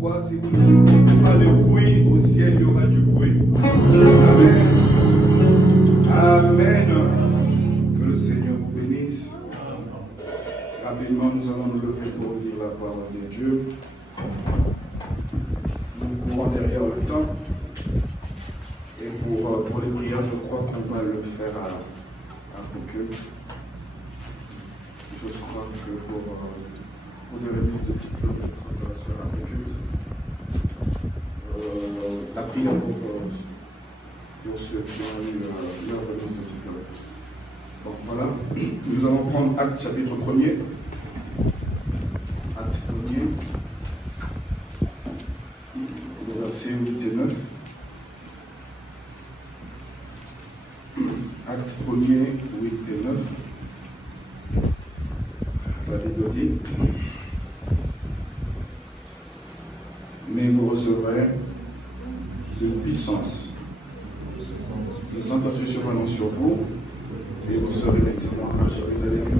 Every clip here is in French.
pourquoi si vous ne supportez pas le bruit, au ciel il y aura du bruit. Amen. Amen. Que le Seigneur vous bénisse. Rapidement, nous allons nous lever pour lire la parole de Dieu. Nous courons derrière le temps. Et pour les prières, je crois qu'on va le faire à culte. Je crois que pour des remises de diplôme, je crois que ça va se faire à culte. La prière pour ceux qui ont eu leur remise de diplôme. Donc voilà, nous allons prendre Acte chapitre 1er. Acte 1er, le verset 8 et 9. Acte 1er, 8 et 9. La Bible dit: mais vous recevrez une puissance. Le Saint-Esprit survenant sur vous, et vous serez les témoins à Jérusalem,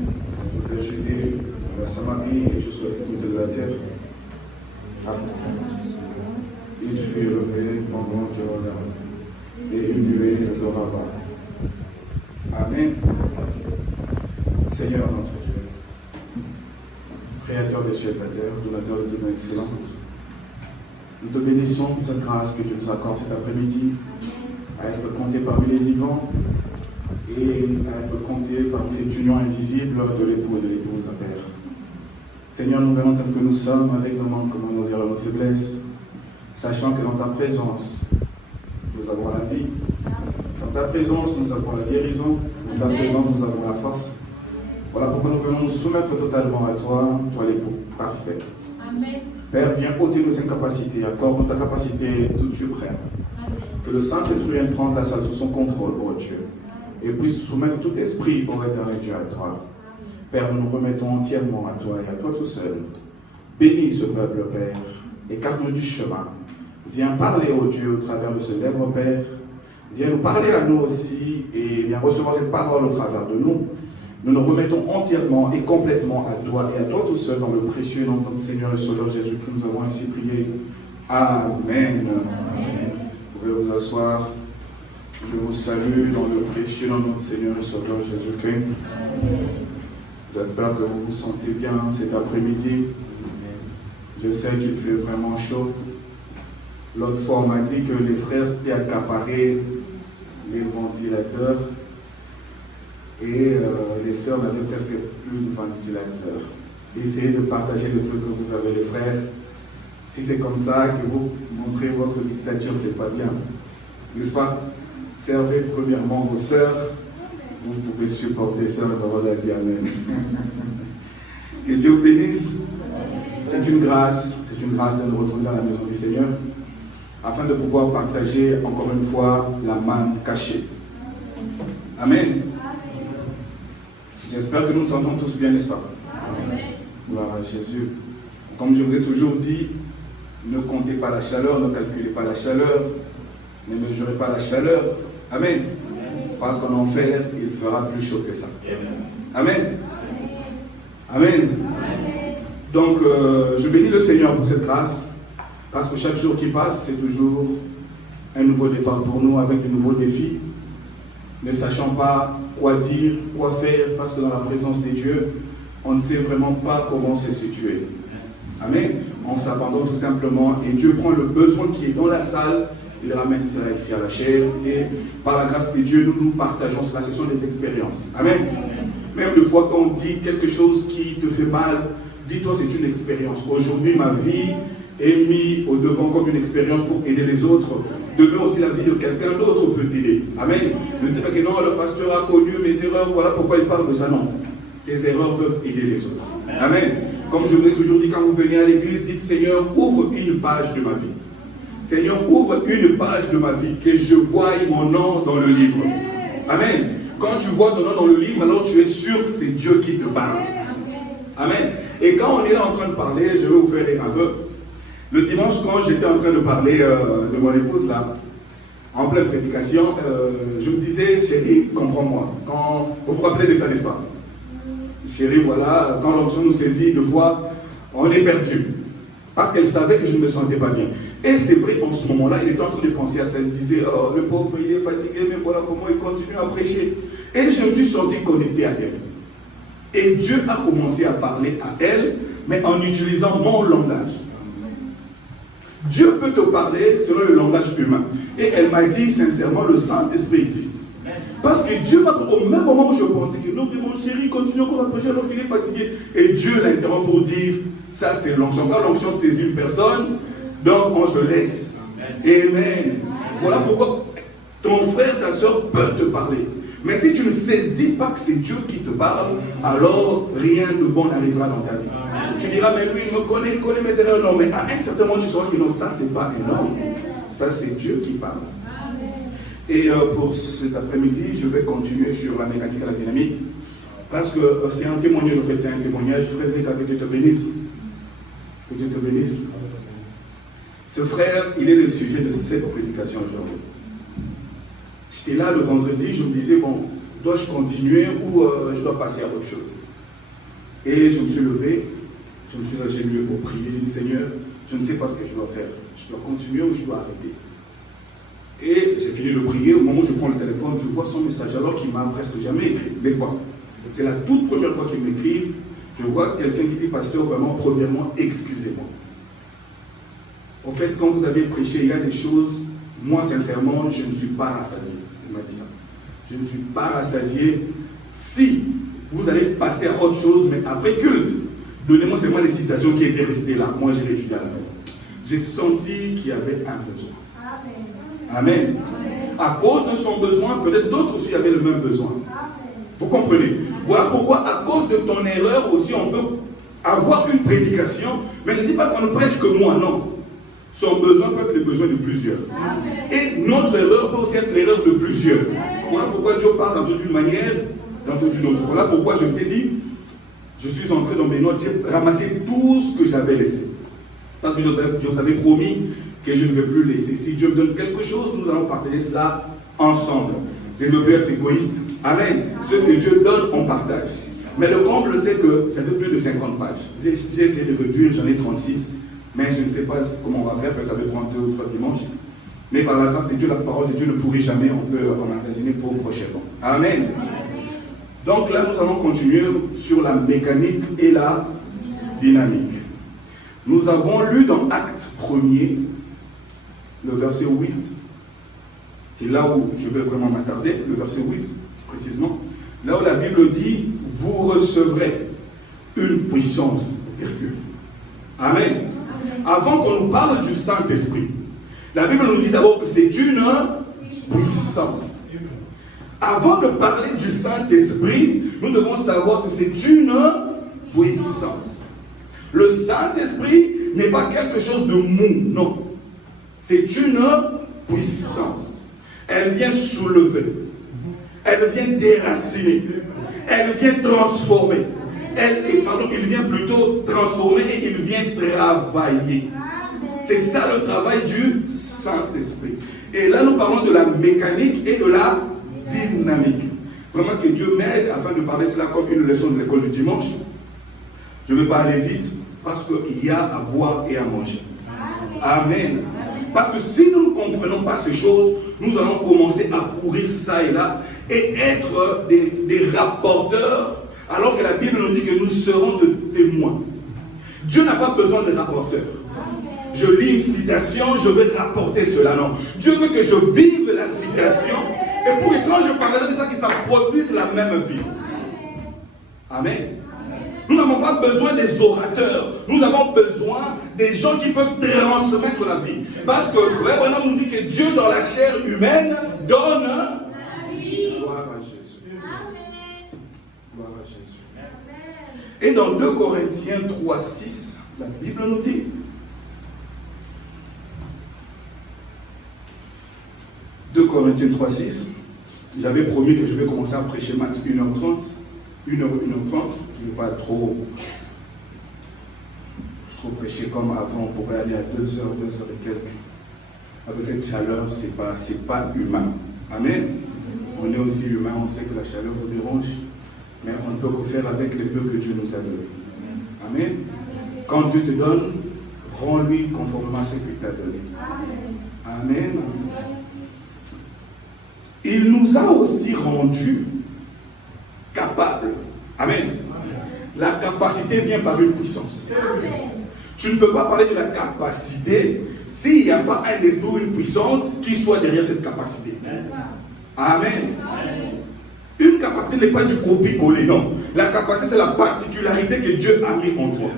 toute la Judée, la Samarie et jusqu'aux extrémités de la terre. Il fut élevé pendant du regard, et une nuée le rabat. Amen. Seigneur notre Dieu, Créateur des cieux et de la terre, donateur de tout excellent, nous te bénissons pour cette grâce que tu nous accordes cet après-midi à être compté parmi les vivants et à être compté parmi cette union invisible de l'époux et de l'épouse à Père. Seigneur, nous venons tel que nous sommes avec nos manquements, nos erreurs, nos faiblesses, sachant que dans ta présence, nous avons la vie. Dans ta présence, nous avons la guérison. Dans ta présence, nous avons la force. Voilà pourquoi nous venons nous soumettre totalement à toi, toi l'époux parfait. Amen. Père, viens ôter nos incapacités, accorde-nous ta capacité toute suprême. Amen. Que le Saint-Esprit vienne prendre la salle sous son contrôle, ô Dieu, et puisse soumettre tout esprit, ô éternel Dieu, à toi. Père, nous nous remettons entièrement à toi et à toi tout seul. Bénis ce peuple, Père, écarte-nous du chemin. Viens parler, ô Dieu, au travers de ce lèvre, Père. Viens nous parler à nous aussi et viens recevoir cette parole au travers de nous. Nous nous remettons entièrement et complètement à toi et à toi tout seul dans le précieux nom de notre Seigneur et Sauveur Jésus-Christ. Nous avons ainsi prié. Amen. Amen. Vous pouvez vous asseoir. Je vous salue dans le précieux nom de notre Seigneur et Sauveur Jésus-Christ. J'espère que vous vous sentez bien cet après-midi. Je sais qu'il fait vraiment chaud. L'autre fois, on m'a dit que les frères s'étaient accaparés les ventilateurs et les sœurs n'avaient presque plus de ventilateurs. Essayez de partager le truc que vous avez, les frères. Si c'est comme ça que vous montrez votre dictature, c'est pas bien. N'est-ce pas? Servez premièrement vos sœurs. Vous pouvez supporter ça, on va dire Amen. Que Dieu vous bénisse. C'est une grâce de nous retrouver dans la maison du Seigneur, afin de pouvoir partager encore une fois la manne cachée. Amen. J'espère que nous nous entendons tous bien, n'est-ce pas? Amen. Gloire à Jésus. Comme je vous ai toujours dit, ne comptez pas la chaleur, ne calculez pas la chaleur, ne mesurez pas la chaleur. Amen. Parce qu'en enfer, il fera plus chaud que ça. Amen. Amen. Donc, je bénis le Seigneur pour cette grâce, parce que chaque jour qui passe, c'est toujours un nouveau départ pour nous, avec de nouveaux défis, ne sachant pas quoi dire, quoi faire, parce que dans la présence des dieux, on ne sait vraiment pas comment se situer. Amen. On s'abandonne tout simplement, et Dieu prend le besoin qui est dans la salle, il ramène cela ici à la chair, et par la grâce de Dieu, nous partageons cela, ce sont des expériences. Amen. Même des fois, quand on dit quelque chose qui te fait mal, dis-toi, c'est une expérience. Aujourd'hui, ma vie est mise au devant comme une expérience pour aider les autres. Demain aussi, la vie de quelqu'un d'autre peut t'aider. Amen. Ne dis pas que non, le pasteur a connu mes erreurs, voilà pourquoi il parle de ça. Non. Tes erreurs peuvent aider les autres. Amen. Comme je vous ai toujours dit, quand vous venez à l'église, dites Seigneur, ouvre une page de ma vie. Seigneur, ouvre une page de ma vie, que je voie mon nom dans le livre. Amen. Quand tu vois ton nom dans le livre, alors tu es sûr que c'est Dieu qui te parle. Amen. Et quand on est là en train de parler, je vais vous faire rire un peu. Le dimanche, quand j'étais en train de parler de mon épouse, là, en pleine prédication, je me disais, chérie, comprends-moi. Vous vous rappelez de ça, n'est-ce pas? Chérie, voilà, quand l'onction nous saisit, de fois, on est perdu. Parce qu'elle savait que je ne me sentais pas bien. Et c'est vrai, en ce moment-là, il était en train de penser à ça. Il disait, oh, le pauvre, il est fatigué, mais voilà comment il continue à prêcher. Et je me suis senti connecté à elle. Et Dieu a commencé à parler à elle, mais en utilisant mon langage. Dieu peut te parler selon le langage humain. Et elle m'a dit sincèrement, le Saint-Esprit existe. Parce que Dieu m'a, au même moment où je pensais que non, mais mon chéri, continue encore à prêcher alors qu'il est fatigué. Et Dieu l'interrompt pour dire, ça c'est l'onction. Quand l'onction saisit une personne, donc on se laisse. Amen. Voilà pourquoi ton frère, ta soeur peut te parler. Mais si tu ne saisis pas que c'est Dieu qui te parle, alors rien de bon n'arrivera dans ta vie. Tu diras, mais lui, il connaît mes erreurs. Non, mais à un certain moment, tu sauras que non, ça, c'est pas énorme. Ça, c'est Dieu qui parle. Et pour cet après-midi, je vais continuer sur la mécanique et la dynamique. Parce que c'est un témoignage, en fait, c'est un témoignage. Frère Zeka, que Dieu te bénisse. Que Dieu te bénisse. Ce frère, il est le sujet de cette prédication aujourd'hui. J'étais là le vendredi, je me disais, bon, dois-je continuer ou je dois passer à autre chose? Et je me suis levé, je me suis agenouillé pour prier. J'ai dit, Seigneur, je ne sais pas ce que je dois faire. Je dois continuer ou je dois arrêter? Et j'ai fini de prier. Au moment où je prends le téléphone, je vois son message alors qu'il m'a presque jamais écrit. N'est-ce pas? C'est la toute première fois qu'il m'écrit. Je vois quelqu'un qui dit, pasteur, vraiment, premièrement, excusez-moi. En fait, quand vous avez prêché, il y a des choses, moi, sincèrement, je ne suis pas rassasié. Il m'a dit ça. Je ne suis pas rassasié. Si vous allez passer à autre chose, mais après culte, donnez-moi seulement les citations qui étaient restées là. Moi, j'ai étudié à la maison. J'ai senti qu'il y avait un besoin. Amen. À cause de son besoin, peut-être d'autres aussi avaient le même besoin. Vous comprenez? Voilà pourquoi, à cause de ton erreur aussi, on peut avoir une prédication, mais ne dis pas qu'on ne prêche que moi, non. Son besoin peut être le besoin de plusieurs. Et notre erreur peut aussi être l'erreur de plusieurs. Voilà pourquoi Dieu parle tantôt d'une manière, tantôt d'une autre. Voilà pourquoi je t'ai dit, je suis entré dans mes notes, j'ai ramassé tout ce que j'avais laissé. Parce que je vous avais promis que je ne vais plus laisser. Si Dieu me donne quelque chose, nous allons partager cela ensemble. Je ne veux plus être égoïste. Amen. Ce que Dieu donne, on partage. Mais le comble, c'est que j'avais plus de 50 pages. J'ai essayé de réduire, j'en ai 36. Mais je ne sais pas comment on va faire, peut-être ça va prendre 2 ou 3 dimanches. Mais par la grâce de Dieu, la parole de Dieu ne pourrit jamais, on peut en emmagasiner pour prochainement. Amen. Donc là, nous allons continuer sur la mécanique et la dynamique. Nous avons lu dans Acte 1er, le verset 8. C'est là où je vais vraiment m'attarder, le verset 8 précisément. Là où la Bible dit, vous recevrez une puissance, virgule. Amen. Avant qu'on nous parle du Saint-Esprit, la Bible nous dit d'abord que c'est une puissance. Avant de parler du Saint-Esprit, nous devons savoir que c'est une puissance. Le Saint-Esprit n'est pas quelque chose de mou, non. C'est une puissance. Elle vient soulever. Elle vient déraciner. Elle vient transformer. Il vient plutôt transformer et il vient travailler. C'est ça le travail du Saint-Esprit. Et là, nous parlons de la mécanique et de la dynamique. Vraiment que Dieu m'aide afin de parler de cela comme une leçon de l'école du dimanche. Je ne vais pas aller vite parce qu'il y a à boire et à manger. Amen. Parce que si nous ne comprenons pas ces choses, nous allons commencer à courir ça et là et être des rapporteurs. Alors que la Bible nous dit que nous serons de témoins. Dieu n'a pas besoin de rapporteurs. Je lis une citation, je veux rapporter cela. Non. Dieu veut que je vive la citation. Et pour que quand je parlerai de ça, que ça produise la même vie. Amen. Nous n'avons pas besoin des orateurs. Nous avons besoin des gens qui peuvent transmettre la vie. Parce que Frère Branham nous dit que Dieu dans la chair humaine donne la vie. Gloire à Jésus. Gloire à Jésus. Et dans 2 Corinthiens 3:6, la Bible nous dit, Corinthiens 3:6, j'avais promis que je vais commencer à prêcher max 1h30, 1h30, qui ne va pas trop prêcher comme avant, on pourrait aller à 2h et quelques. Avec cette chaleur, c'est pas humain. Amen. On est aussi humain, on sait que la chaleur vous dérange. Mais on ne peut que faire avec les peu que Dieu nous a donné. Amen. Quand Dieu te donne, Rends-lui conformément à ce qu'il t'a donné. Amen. Il nous a aussi rendus capables. Amen. La capacité vient par une puissance. Tu ne peux pas parler de la capacité s'il n'y a pas un esprit ou une puissance qui soit derrière cette capacité. Amen. Une capacité n'est pas du copier-coller, non. La capacité, c'est la particularité que Dieu a mis en toi.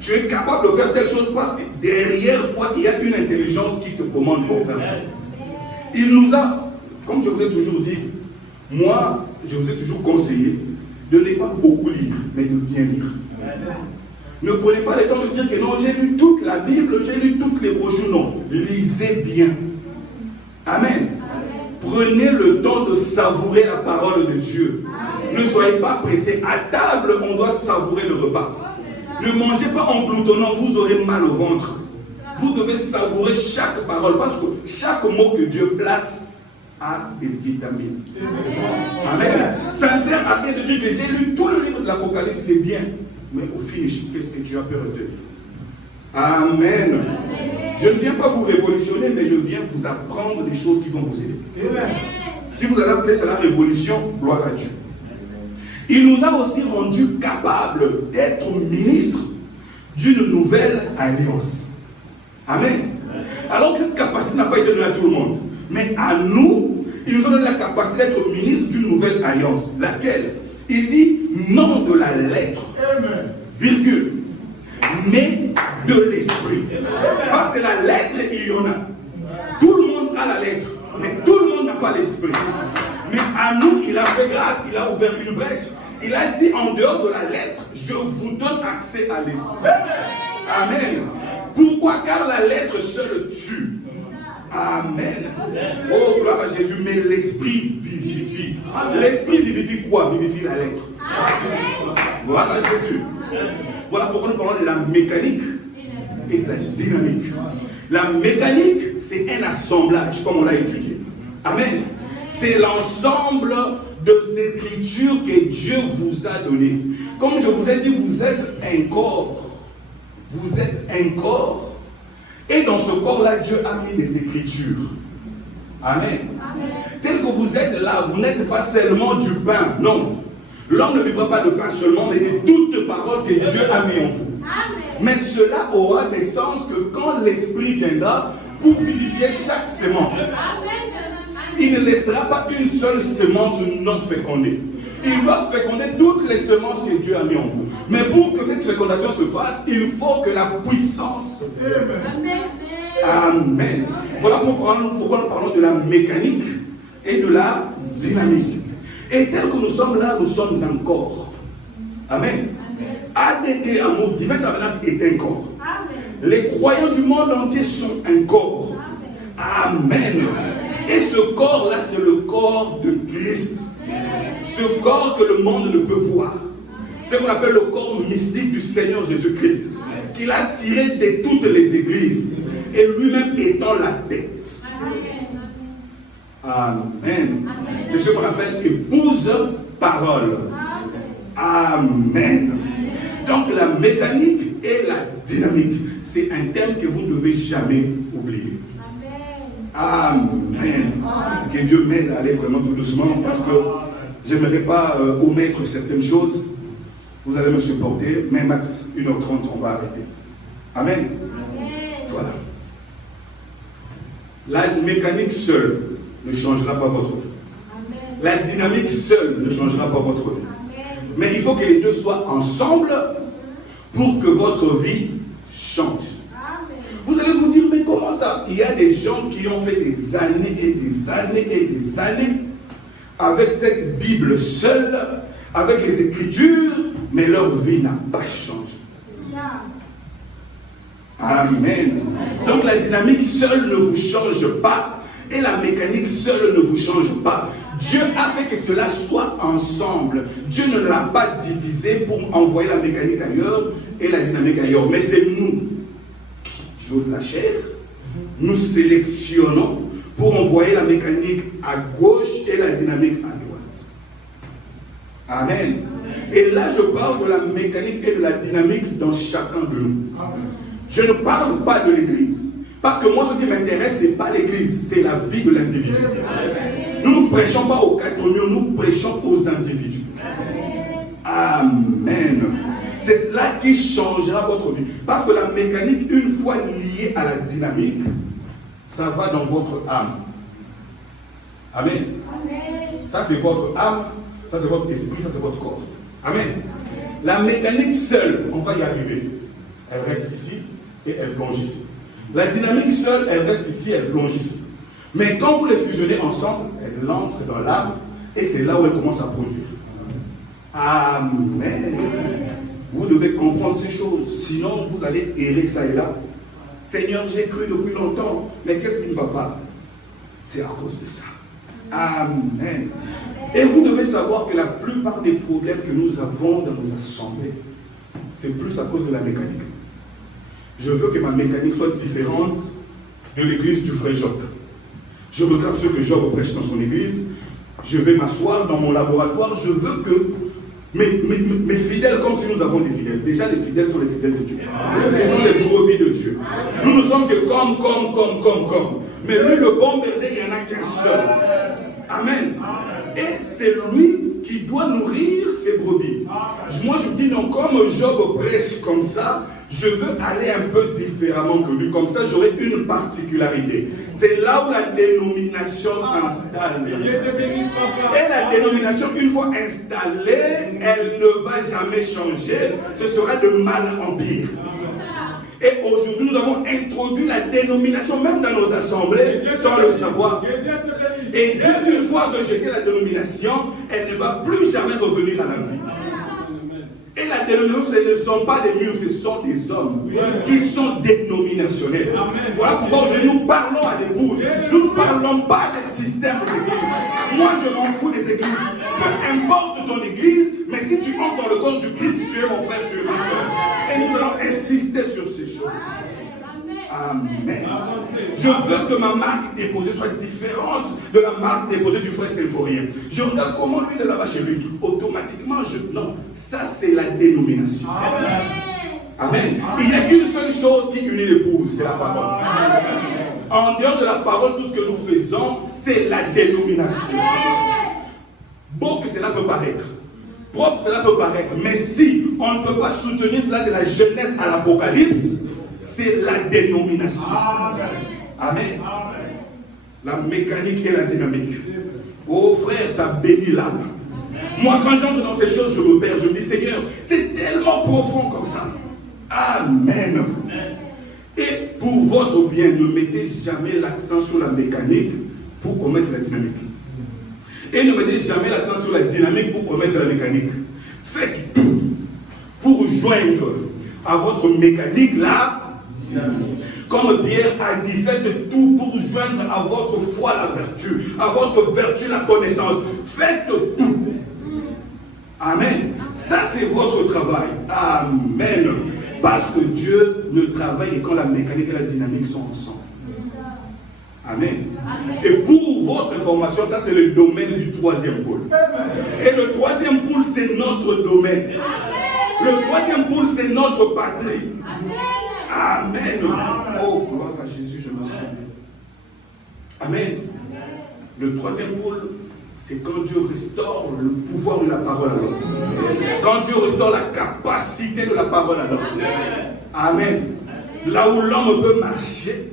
Tu es capable de faire telle chose parce que derrière toi, il y a une intelligence qui te commande pour faire ça. Il nous a, comme je vous ai toujours dit, moi, je vous ai toujours conseillé de ne pas beaucoup lire, mais de bien lire. Ne prenez pas le temps de dire que non, j'ai lu toute la Bible, j'ai lu toutes les brochures. Non, lisez bien. Amen. Prenez le temps de savourer la parole de Dieu. Ne soyez pas pressés. À table, on doit savourer le repas. Ne mangez pas en gloutonnant, vous aurez mal au ventre. Vous devez savourer chaque parole parce que chaque mot que Dieu place a des vitamines. Amen. Ça ne sert à rien de dire que j'ai lu tout le livre de l'Apocalypse, c'est bien. Mais au finish, qu'est-ce que tu as pu retenir? Amen. Je ne viens pas vous révolutionner, mais je viens vous apprendre des choses qui vont vous aider. Amen. Si vous allez appeler ça la révolution, gloire à Dieu. Il nous a aussi rendus capables d'être ministres d'une nouvelle alliance. Amen. Alors que cette capacité n'a pas été donnée à tout le monde, mais à nous, il nous a donné la capacité d'être ministres d'une nouvelle alliance. Laquelle? Il dit non de la lettre, virgule, mais de l'esprit. Parce que la lettre, il y en a. Tout le monde a la lettre, mais tout le monde n'a pas l'esprit. Mais à nous, il a fait grâce, il a ouvert une brèche. Il a dit en dehors de la lettre, je vous donne accès à l'esprit. Amen. Pourquoi? Car la lettre seule tue. Amen. Oh, gloire à Jésus, mais l'esprit vivifie. L'esprit vivifie quoi? Vivifie la lettre. Gloire à Jésus. Voilà pourquoi nous parlons de la mécanique et de la dynamique. La mécanique, c'est un assemblage, comme on l'a étudié. Amen. C'est l'ensemble des écritures que Dieu vous a données. Comme je vous ai dit, vous êtes un corps. Vous êtes un corps. Et dans ce corps-là, Dieu a mis des écritures. Amen. Tel que vous êtes là, vous n'êtes pas seulement du pain. Non. L'homme ne vivra pas de pain seulement, mais de toutes paroles que Dieu a mis en vous. Amen. Mais cela aura des sens que quand l'Esprit viendra pour vivifier chaque semence. Amen. Il ne laissera pas une seule semence non fécondée. Il doit féconder toutes les semences que Dieu a mis en vous. Mais pour que cette fécondation se fasse, il faut que la puissance. Amen. Amen. Voilà pourquoi nous parlons de la mécanique et de la dynamique. Et tel que nous sommes là, nous sommes un corps. Amen. ADT, amour divin tabernacle, est un corps. Amen. Les croyants du monde entier sont un corps. Amen. Et ce corps-là, c'est le corps de Christ. Ce corps que le monde ne peut voir. C'est ce qu'on appelle le corps mystique du Seigneur Jésus-Christ. Qu'il a tiré de toutes les églises. Et lui-même étant la tête. Amen. C'est ce qu'on appelle épouse parole. Amen. Donc la mécanique et la dynamique, c'est un thème que vous ne devez jamais oublier. Amen. Que Dieu m'aide à aller vraiment tout doucement parce que je n'aimerais pas omettre certaines choses. Vous allez me supporter, mais max 1h30, on va arrêter. Amen. Voilà. La mécanique seule ne changera pas votre vie. La dynamique seule ne changera pas votre vie. Mais il faut que les deux soient ensemble pour que votre vie change. Vous allez vous dire, mais comment ça? Il y a des gens qui ont fait des années et des années et des années avec cette Bible seule, avec les Écritures, mais leur vie n'a pas changé. Amen. Donc la dynamique seule ne vous change pas et la mécanique seule ne vous change pas. Dieu a fait que cela soit ensemble. Dieu ne l'a pas divisé pour envoyer la mécanique ailleurs et la dynamique ailleurs. Mais c'est nous qui jouons de la chair. Nous sélectionnons pour envoyer la mécanique à gauche et la dynamique à droite. Amen. Et là, je parle de la mécanique et de la dynamique dans chacun de nous. Je ne parle pas de l'église. Parce que moi, ce qui m'intéresse, ce n'est pas l'église, c'est la vie de l'individu. Nous ne prêchons pas aux 4 murs, nous prêchons aux individus. Amen. C'est cela qui changera votre vie. Parce que la mécanique, une fois liée à la dynamique, ça va dans votre âme. Amen. Ça, c'est votre âme, ça, c'est votre esprit, ça, c'est votre corps. Amen. La mécanique seule, on va y arriver. Elle reste ici et elle plonge ici. La dynamique seule, elle reste ici, elle plonge ici. Mais quand vous les fusionnez ensemble, elle entre dans l'âme et c'est là où elle commence à produire. Amen. Vous devez comprendre ces choses, sinon vous allez errer ça et là. Seigneur, j'ai cru depuis longtemps, mais qu'est-ce qui ne va pas? C'est à cause de ça. Amen. Et vous devez savoir que la plupart des problèmes que nous avons dans nos assemblées, c'est plus à cause de la mécanique. Je veux que ma mécanique soit différente de l'église du frère Job. Je regarde ce que Job prêche dans son église. Je vais m'asseoir dans mon laboratoire. Je veux que mes fidèles, comme si nous avons des fidèles. Déjà, les fidèles sont les fidèles de Dieu. Ce sont les brebis de Dieu. Nous ne sommes que comme. Mais lui, le bon berger, il n'y en a qu'un seul. Amen. Et c'est lui qui doit nourrir ses brebis. Moi, je dis non, comme Job prêche comme ça, je veux aller un peu différemment que lui. Comme ça, j'aurai une particularité. C'est là où la dénomination s'installe. Et la dénomination, une fois installée, elle ne va jamais changer. Ce sera de mal en pire. Et aujourd'hui, nous avons introduit la dénomination, même dans nos assemblées, sans le savoir. Et Dieu, une fois rejeté la dénomination, elle ne va plus jamais revenir à la vie. Et la dénomination, ce ne sont pas des murs, ce sont des hommes qui sont dénominationnels. Voilà pourquoi aujourd'hui nous parlons à l'épouse. Nous ne parlons pas des systèmes des églises. Moi, je m'en fous des églises. Peu importe ton église, mais si tu entres dans le corps du Christ, tu es mon frère, tu es ma soeur. Et nous allons insister sur ces choses. Amen. Je veux que ma marque déposée soit différente de la marque déposée du frère Symphorien. Je regarde comment lui est là-bas chez lui. Automatiquement, non. Ça, c'est la dénomination. Amen. Il n'y a qu'une seule chose qui unit l'épouse, c'est la parole. En dehors de la parole, tout ce que nous faisons, c'est la dénomination. Beau que cela peut paraître, propre cela peut paraître, mais si on ne peut pas soutenir cela de la Genèse à l'Apocalypse, c'est la dénomination. Amen. La mécanique et la dynamique. Oh frère, ça bénit l'âme. Moi, quand j'entre dans ces choses, je me perds. Je me dis, Seigneur, c'est tellement profond comme ça. Amen. Et pour votre bien, ne mettez jamais l'accent sur la mécanique pour omettre la dynamique. Et ne mettez jamais l'accent sur la dynamique pour omettre la mécanique. Faites tout pour joindre à votre mécanique la dynamique. Comme Pierre a dit, faites tout pour joindre à votre foi la vertu, à votre vertu la connaissance. Faites tout. Amen. Ça, c'est votre travail. Amen. Parce que Dieu ne travaille que quand la mécanique et la dynamique sont ensemble. Amen. Et pour votre information, ça c'est le domaine du troisième pôle. Et le troisième pôle, c'est notre domaine. Le troisième pôle, c'est notre patrie. Amen. Oh, gloire à Jésus, je me sens bien. Amen. Le troisième pôle, c'est quand Dieu restaure le pouvoir de la parole à l'homme. Quand Dieu restaure la capacité de la parole à l'homme. Amen. Là où l'homme peut marcher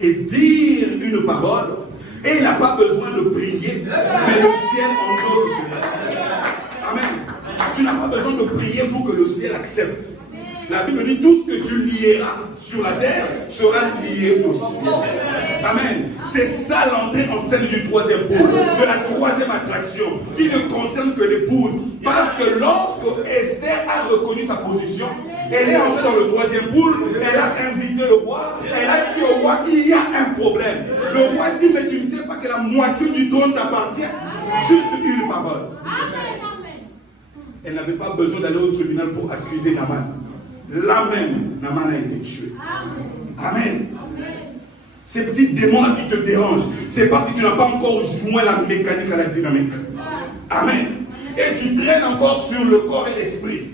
et dire une parole, et il n'a pas besoin de prier, mais le ciel endosse cela. Amen. Tu n'as pas besoin de prier pour que le ciel accepte. La Bible dit, tout ce que tu lieras sur la terre sera lié au ciel. Amen. C'est ça l'entrée en scène du troisième pôle, de la troisième attraction, qui ne concerne que l'épouse. Parce que lorsque Esther a reconnu sa position, elle est entrée dans le troisième pôle, elle a invité le roi, elle a dit au roi, il y a un problème. Le roi dit, mais tu ne sais pas que la moitié du trône t'appartient. Juste une parole. Elle n'avait pas besoin d'aller au tribunal pour accuser Naman. Là même, Naman a été tué. Amen. Ces petits démons qui te dérangent, c'est parce que tu n'as pas encore joint la mécanique à la dynamique. Amen. Et tu traînes encore sur le corps et l'esprit.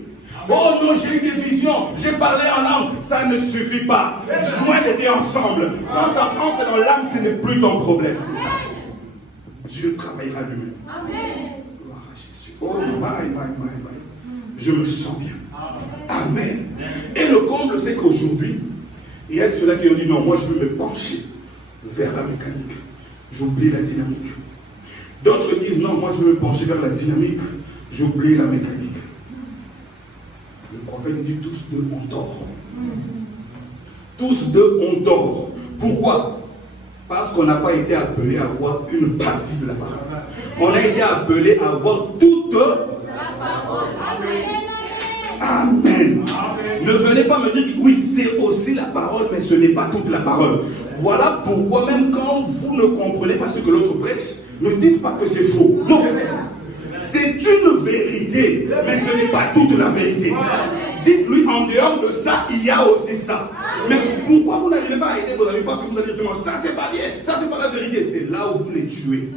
Oh non, j'ai eu des visions, j'ai parlé en langue. Ça ne suffit pas. Joins les deux ensemble. Quand ça entre dans l'âme, ce n'est plus ton problème. Dieu travaillera lui-même. Gloire à Jésus. Oh my. Je me sens bien. Amen. Et le comble, c'est qu'aujourd'hui, il y a de ceux-là qui ont dit non, moi je veux me pencher vers la mécanique. J'oublie la dynamique. D'autres disent non, moi je veux me pencher vers la dynamique. J'oublie la mécanique. Le prophète dit tous deux ont tort. Tous deux ont tort. Pourquoi? Parce qu'on n'a pas été appelé à avoir une partie de la parole. On a été appelé à avoir toute la parole. Amen. Ne venez pas me dire que oui, c'est aussi la parole, mais ce n'est pas toute la parole. Voilà pourquoi même quand vous ne comprenez pas ce que l'autre prêche, ne dites pas que c'est faux. Non. C'est une vérité, mais ce n'est pas toute la vérité. Dites-lui, en dehors de ça, il y a aussi ça. Mais pourquoi vous n'arrivez pas à aider vos amis? Parce que vous allez dire, ça c'est pas bien, ça c'est pas la vérité. C'est là où vous les tuez.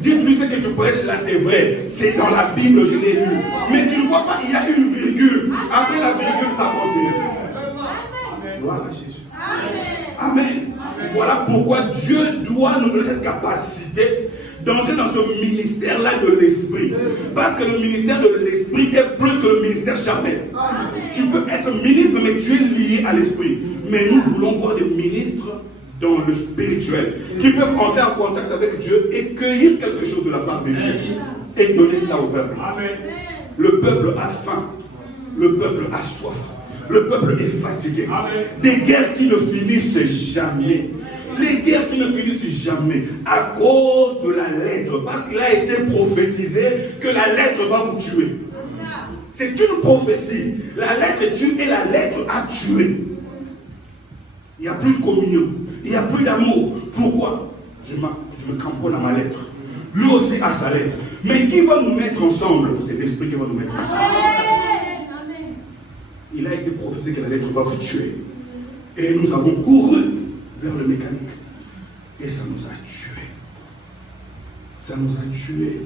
Dites-lui, ce que tu prêches là, c'est vrai. C'est dans la Bible, je l'ai lu. Mais tu ne vois pas, il y a une virgule. Après la virgule, ça continue. Gloire à Jésus. Amen. Voilà pourquoi Dieu doit nous donner cette capacité d'entrer dans ce ministère-là de l'esprit. Parce que le ministère de l'esprit est plus que le ministère charnel. Tu peux être ministre, mais tu es lié à l'esprit. Mais nous voulons voir des ministres dans le spirituel, qui peuvent entrer en contact avec Dieu et cueillir quelque chose de la part de Dieu et donner cela au peuple. Le peuple a faim, le peuple a soif, le peuple est fatigué. Des guerres qui ne finissent jamais. Les guerres qui ne finissent jamais à cause de la lettre, parce qu'il a été prophétisé que la lettre va vous tuer. C'est une prophétie. La lettre tue et la lettre a tué. Il n'y a plus de communion, il n'y a plus d'amour. Pourquoi? Je me cramponne à ma lettre. Lui aussi a sa lettre. Mais qui va nous mettre ensemble? C'est l'esprit qui va nous mettre ensemble. Il a été prophétisé que la lettre va vous tuer. Et nous avons couru vers le mécanique. Et ça nous a tués. Ça nous a tués.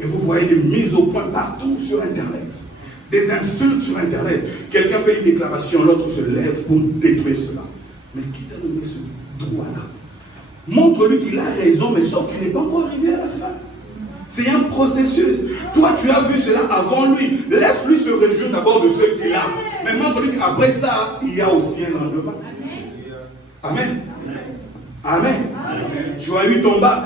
Et vous voyez des mises au point partout sur Internet. Des insultes sur Internet. Quelqu'un fait une déclaration, l'autre se lève pour détruire cela. Mais qui t'a donné ce droit-là? Montre-lui qu'il a raison, mais sauf qu'il n'est pas encore arrivé à la fin. C'est un processus. Toi, tu as vu cela avant lui. Laisse-lui se réjouir d'abord de ce qu'il a. Mais montre-lui qu'après ça, il y a aussi un lendemain. Amen. Amen. Tu as eu ton bac.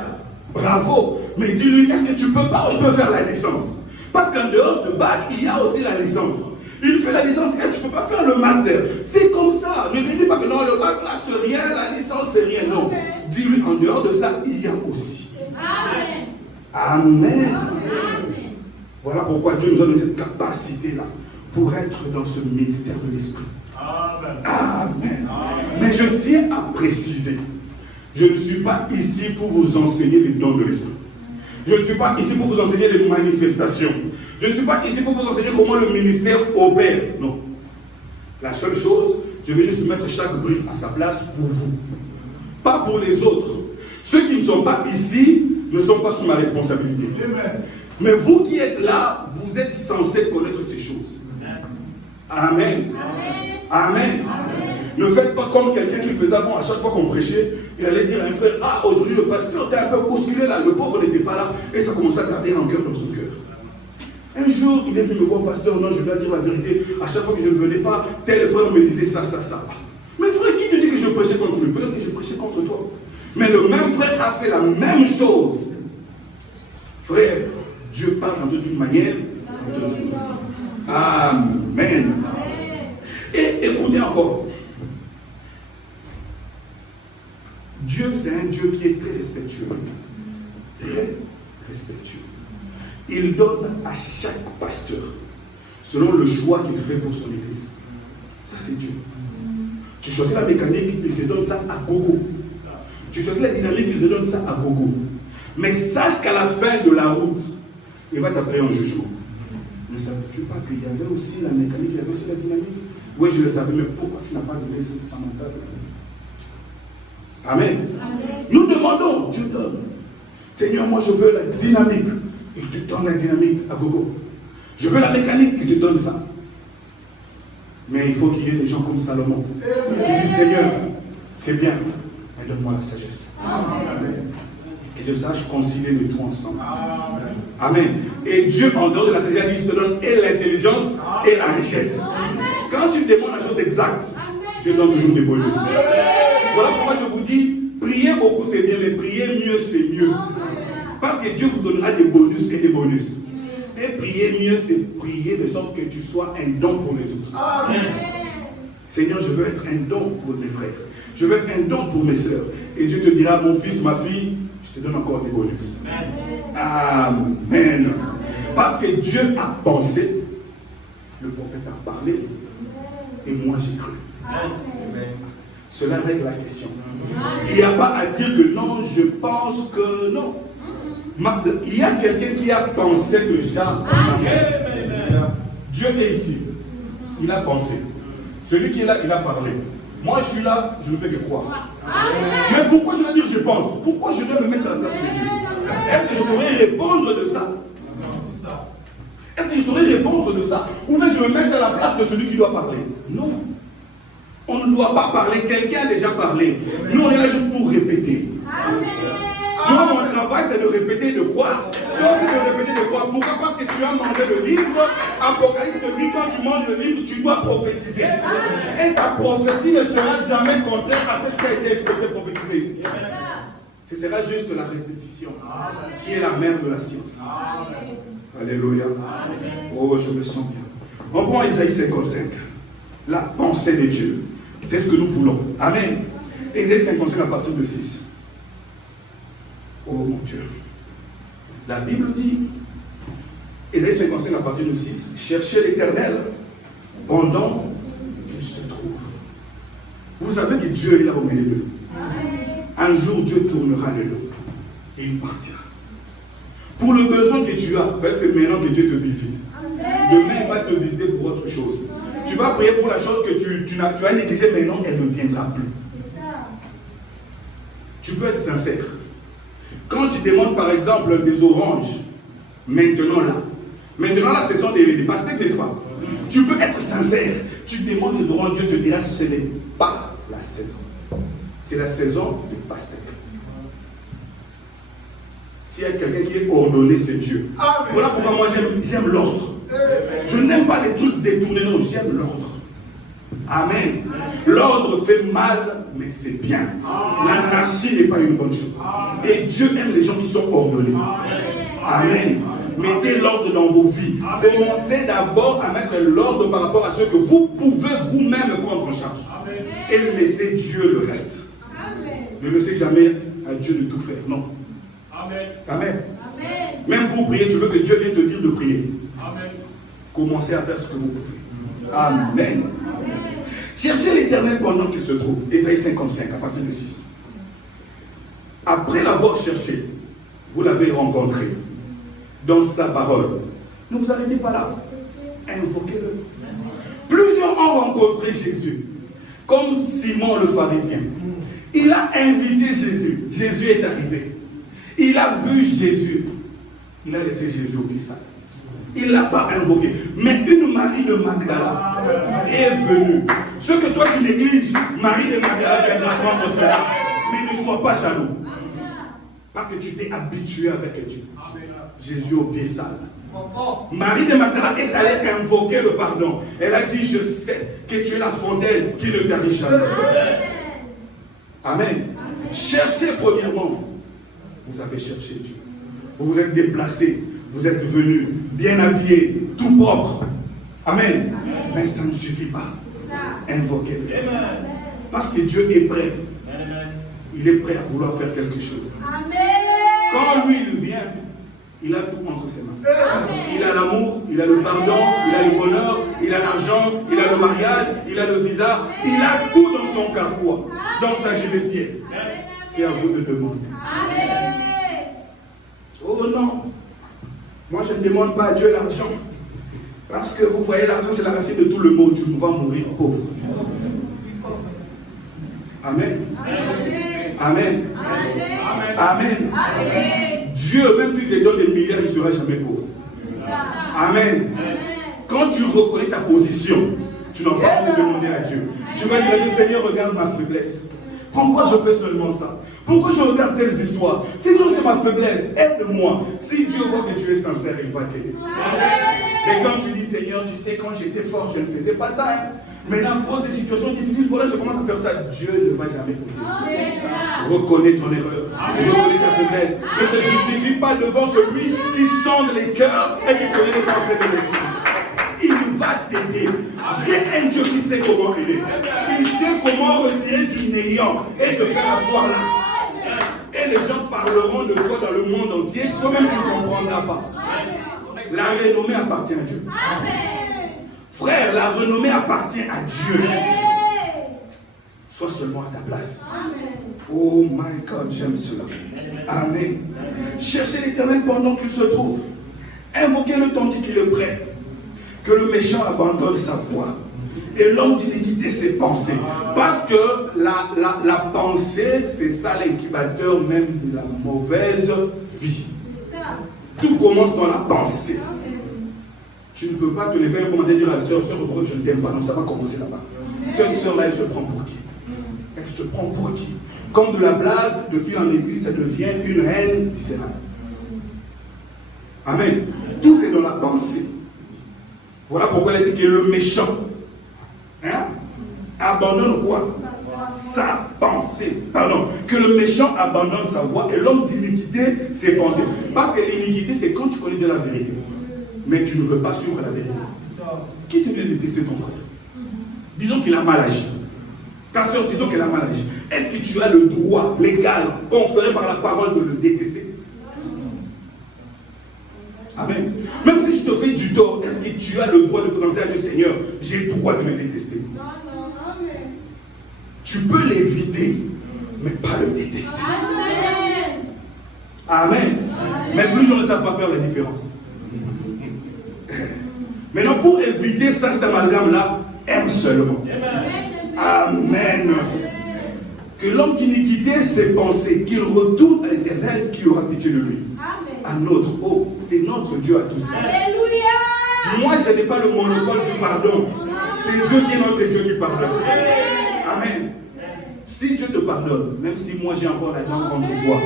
Bravo. Mais dis-lui, est-ce que tu peux pas? On peut faire la licence. Parce qu'en dehors du bac, il y a aussi la licence. Il fait la licence et tu ne peux pas faire le master. C'est comme ça. Ne lui dis pas que non, le bac là, c'est rien, la licence, c'est rien. Non. Dis-lui, en dehors de ça, il y a aussi. Amen. Amen. Amen. Voilà pourquoi Dieu nous a donné cette capacité-là pour être dans ce ministère de l'esprit. Amen. Amen. Mais je tiens à préciser, je ne suis pas ici pour vous enseigner les dons de l'esprit. Je ne suis pas ici pour vous enseigner les manifestations. Je ne suis pas ici pour vous enseigner comment le ministère opère. Non. La seule chose, je vais juste mettre chaque brique à sa place pour vous. Pas pour les autres. Ceux qui ne sont pas ici ne sont pas sous ma responsabilité. Mais vous qui êtes là, vous êtes censés connaître ces choses. Amen. Amen. Ne faites pas comme quelqu'un qui le faisait avant, à chaque fois qu'on prêchait, il allait dire à un frère, ah aujourd'hui le pasteur t'es un peu bousculé là, le pauvre n'était pas là, et ça commençait à garder rancœur dans son cœur. Un jour, il est venu me voir, pasteur, non, je dois dire la vérité, à chaque fois que je ne venais pas, tel frère me disait ça. Mais frère, qui te dit que je prêchais contre lui? Peut-être que je prêchais contre toi. Mais le même frère a fait la même chose. Frère, Dieu parle d'une manière, Amen. Et écoutez encore. Dieu, c'est un Dieu qui est très respectueux. Très respectueux. Il donne à chaque pasteur selon le choix qu'il fait pour son église. Ça, c'est Dieu. Tu choisis la mécanique, il te donne ça à gogo. Tu choisis la dynamique, il te donne ça à gogo. Mais sache qu'à la fin de la route, il va t'appeler en jugement. Ne savais-tu pas qu'il y avait aussi la mécanique, il y avait aussi la dynamique? Oui, je le savais, mais pourquoi tu n'as pas donné ça à mon peuple? Amen. Amen. Nous demandons, Dieu donne. Seigneur, moi je veux la dynamique. Il te donne la dynamique à gogo. Je veux la mécanique, il te donne ça. Mais il faut qu'il y ait des gens comme Salomon qui disent Seigneur, c'est bien, mais donne-moi la sagesse. Que je sache concilier le tout ensemble. Amen. Et Dieu, en dehors de la sagesse, il te donne et l'intelligence et la richesse. Quand tu demandes la chose exacte, Dieu donne toujours des bonus. Voilà pourquoi je vous dis, prier beaucoup c'est bien, mais prier mieux c'est mieux. Parce que Dieu vous donnera des bonus et des bonus. Et prier mieux, c'est prier de sorte que tu sois un don pour les autres. Seigneur, je veux être un don pour mes frères. Je veux être un don pour mes soeurs. Et Dieu te dira, mon fils, ma fille, je te donne encore des bonus. Amen. Parce que Dieu a pensé, le prophète a parlé, et moi j'ai cru. Cela règle la question. Il n'y a pas à dire que non, je pense que non. Il y a quelqu'un qui a pensé déjà. Dieu est ici. Il a pensé. Celui qui est là, il a parlé. Moi, je suis là, je ne fais que croire. Mais pourquoi je dois dire je pense? Pourquoi je dois me mettre à la place de Dieu? Est-ce que je saurais répondre de ça? Est-ce que je saurais répondre de ça? Ou bien je me mets à la place de celui qui doit parler? Non. On ne doit pas parler. Quelqu'un a déjà parlé. Nous, on est là juste pour répéter. Moi, mon travail, c'est de répéter, de croire. Toi, c'est de répéter, de croire. Pourquoi? Parce que tu as mangé le livre. Apocalypse te dit, quand tu manges le livre, tu dois prophétiser. Et ta prophétie ne sera jamais contraire à celle qui a été prophétisée ici. Ce sera juste la répétition, qui est la mère de la science. Alléluia. Oh, je me sens bien. On prend Isaïe 55. La pensée de Dieu. C'est ce que nous voulons. Amen. Isaïe 55 à partir de 6. Oh mon Dieu. La Bible dit, Isaïe 55 à partir de 6, cherchez l'Éternel pendant qu'il se trouve. Vous savez que Dieu est là au milieu d'eux. Un jour, Dieu tournera le dos et il partira. Pour le besoin que tu as, c'est maintenant que Dieu te visite. Demain, il va te visiter pour autre chose. Tu vas prier pour la chose que tu as négligée, maintenant elle ne viendra plus. Tu peux être sincère. Quand tu demandes par exemple des oranges, maintenant là ce sont des pastèques, n'est-ce pas? Tu peux être sincère. Tu demandes des oranges, Dieu te dira ce n'est pas la saison. C'est la saison des pastèques. S'il y a quelqu'un qui est ordonné, c'est Dieu. Voilà pourquoi moi j'aime l'ordre. Je n'aime pas les trucs détournés, non, j'aime l'ordre. Amen. L'ordre fait mal, mais c'est bien. L'anarchie n'est pas une bonne chose. Et Dieu aime les gens qui sont ordonnés. Amen. Mettez l'ordre dans vos vies. Commencez d'abord à mettre l'ordre par rapport à ce que vous pouvez vous-même prendre en charge. Et laissez Dieu le reste. Ne laissez jamais à Dieu de tout faire. Non. Amen. Même pour prier, tu veux que Dieu vienne te dire de prier. Commencez à faire ce que vous pouvez. Amen. Cherchez l'Éternel pendant qu'il se trouve. Ésaïe 55, à partir de 6. Après l'avoir cherché, vous l'avez rencontré dans sa parole. Ne vous arrêtez pas là. Invoquez-le. Plusieurs ont rencontré Jésus, comme Simon le pharisien. Il a invité Jésus. Jésus est arrivé. Il a vu Jésus. Il a laissé Jésus oublier ça. Il ne l'a pas invoqué. Mais une Marie de Magdala est venue. Ce que toi tu négliges, Marie de Magdala viendra prendre cela. Mais ne sois pas jaloux. Parce que tu t'es habitué avec Dieu. Jésus au pied sale. Marie de Magdala est allée invoquer le pardon. Elle a dit, je sais que tu es la fontaine qui ne tarit jamais. Amen. Cherchez premièrement. Vous avez cherché Dieu. Vous vous êtes déplacé. Vous êtes venu bien habillé, tout propre. Amen. Mais ça ne suffit pas. Invoquez-le. Parce que Dieu est prêt. Il est prêt à vouloir faire quelque chose. Quand lui il vient, il a tout entre ses mains. Il a l'amour, il a le pardon, il a le bonheur, il a l'argent, il a le mariage, il a le visa. Il a tout dans son carquois, dans sa gévessière. C'est à vous de demander. Oh non. Moi, je ne demande pas à Dieu l'argent. Parce que vous voyez, l'argent, c'est la racine de tout le monde. Tu vas mourir pauvre. Amen. Amen. Amen. Dieu, même s'il te donne des milliards, il ne sera jamais pauvre. Amen. Quand tu reconnais ta position, Tu n'as pas envie de demander à Dieu. Tu vas dire à Dieu, Seigneur, regarde ma faiblesse. Pourquoi je fais seulement ça? Pourquoi je regarde telles histoires? Sinon, c'est ma faiblesse. Aide-moi. Si Dieu voit que tu es sincère, il va t'aider. Mais quand tu dis, Seigneur, tu sais, quand j'étais fort, je ne faisais pas ça. Hein. Maintenant, à cause des situations difficiles, voilà, je commence à faire ça. Dieu ne va jamais t'aider. Reconnais ton erreur. Reconnais ta faiblesse. Ne te justifie pas devant celui qui sonde les cœurs et qui connaît les pensées de l'esprit. Il va t'aider. J'ai un Dieu qui sait comment aider. Il sait comment retirer du néant et te faire asseoir là. Et les gens parleront de toi dans le monde entier, toi-même tu ne comprendras pas. La renommée appartient à Dieu. Frère, la renommée appartient à Dieu. Sois seulement à ta place. Oh my God, j'aime cela. Amen. Cherchez l'Éternel pendant qu'il se trouve. Invoquez-le tandis qu'il est prêt. Que le méchant abandonne sa voie et l'homme d'iniquité ses pensées. Parce que la pensée, c'est ça l'incubateur même de la mauvaise vie. Tout commence dans la pensée. Tu ne peux pas te lever et commander dire à la sœur, je ne t'aime pas. Non, ça va commencer là-bas. Cette sœur-là, elle se prend pour qui? Elle se prend pour qui? Comme de la blague, de fil en aiguille, ça devient une haine viscérale. Amen. Tout c'est dans la pensée. Voilà pourquoi elle a dit que le méchant abandonne quoi? Sa pensée. Pardon. Que le méchant abandonne sa voie et l'homme d'iniquité ses pensées. Parce que l'iniquité, c'est quand tu connais de la vérité. Mais tu ne veux pas suivre la vérité. Qui te dit de détester ton frère? Disons qu'il a mal agi. Ta soeur, disons qu'elle a mal agi. Est-ce que tu as le droit légal conféré par la parole de le détester? Amen. Même si je te fais du tort, est-ce que tu as le droit de présenter à Dieu, Seigneur, j'ai le droit de le détester? Amen. Tu peux l'éviter, mais pas le détester. Amen. Amen. Mais plus gens ne savent pas faire la différence. Maintenant, pour éviter ça, cet amalgame-là, aime seulement. Amen. Que l'homme d'iniquité ses pensées, qu'il retourne à l'Éternel qui aura pitié de lui. À notre eau, c'est notre Dieu à tous. Alléluia. Moi, je n'ai pas le monopole du pardon. C'est Dieu qui est notre Dieu qui pardonne. Amen. Si Dieu te pardonne, même si moi j'ai encore la dent contre toi,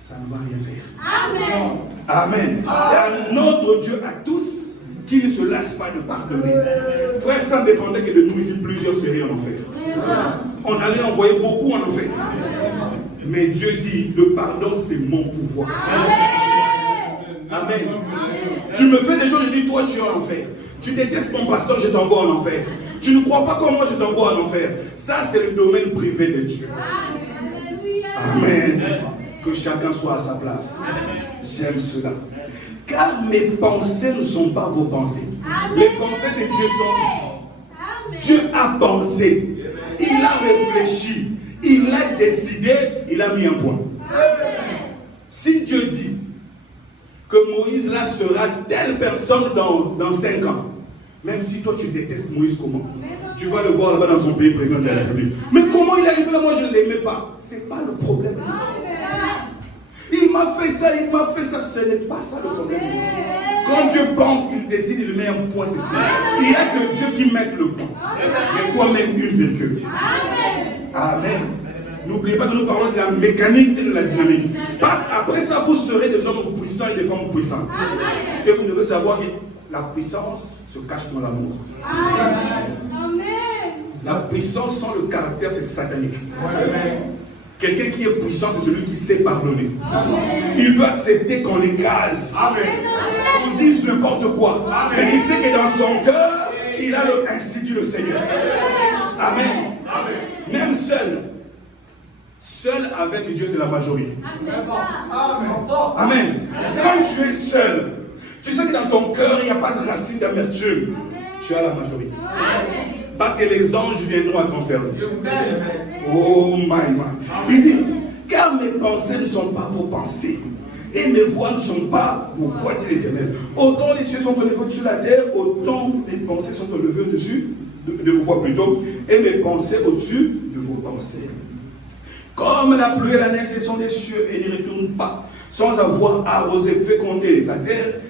ça ne va rien faire. Amen. Amen. Et à notre Dieu à tous, qui ne se lasse pas de pardonner. Frère, ça dépendait que de nous ici, plusieurs seraient en enfer. On allait envoyer beaucoup en enfer. Mais Dieu dit, le pardon, c'est mon pouvoir. Amen. Amen. Tu me fais des choses, je dis, toi, tu es en enfer. Tu détestes mon pasteur, je t'envoie en enfer. Tu ne crois pas comme moi, je t'envoie en enfer. Ça, c'est le domaine privé de Dieu. Amen. Que chacun soit à sa place. J'aime cela. Car mes pensées ne sont pas vos pensées. Les pensées de Dieu sont ici. Dieu a pensé. Il a réfléchi. Il a décidé. Il a mis un point. Si Dieu dit que Moïse là sera telle personne dans 5 ans, même si toi tu détestes Moïse, comment? Tu vas le voir là-bas dans son pays, président de la République. Mais comment il est arrivé là? Moi je ne l'aimais pas. Ce n'est pas le problème. Il m'a fait ça, il m'a fait ça. Ce n'est pas ça le problème. Quand Dieu pense qu'il décide, il met un point, c'est fini. Il n'y a que Dieu qui met le point. Et toi-même une virgule. Amen. N'oubliez pas que nous parlons de la mécanique et de la dynamique. Parce qu'après ça, vous serez des hommes puissants et des femmes puissantes. Et vous devez savoir que la puissance se cache dans l'amour. La puissance sans le caractère, c'est satanique. Quelqu'un qui est puissant, c'est celui qui sait pardonner. Il peut accepter qu'on l'écrase, qu'on dise n'importe quoi. Mais il sait que dans son cœur, il a le ainsi dit le Seigneur. Amen. Même seul. Seul avec Dieu, c'est la majorité. Amen. Quand tu es seul, tu sais que dans ton cœur, il n'y a pas de racine d'amertume. Tu as la majorité. Parce que les anges viendront à ton service. Oh my man. Il dit, car mes pensées ne sont pas vos pensées. Et mes voies ne sont pas vos voies, dit l'Éternel. Autant les cieux sont élevés sur la terre, autant les pensées sont élevées au-dessus de vos voies plutôt. Et mes pensées au-dessus de vos pensées. Comme la pluie et la neige descendent des cieux et n'y retournent pas, sans avoir arrosé, fécondé la terre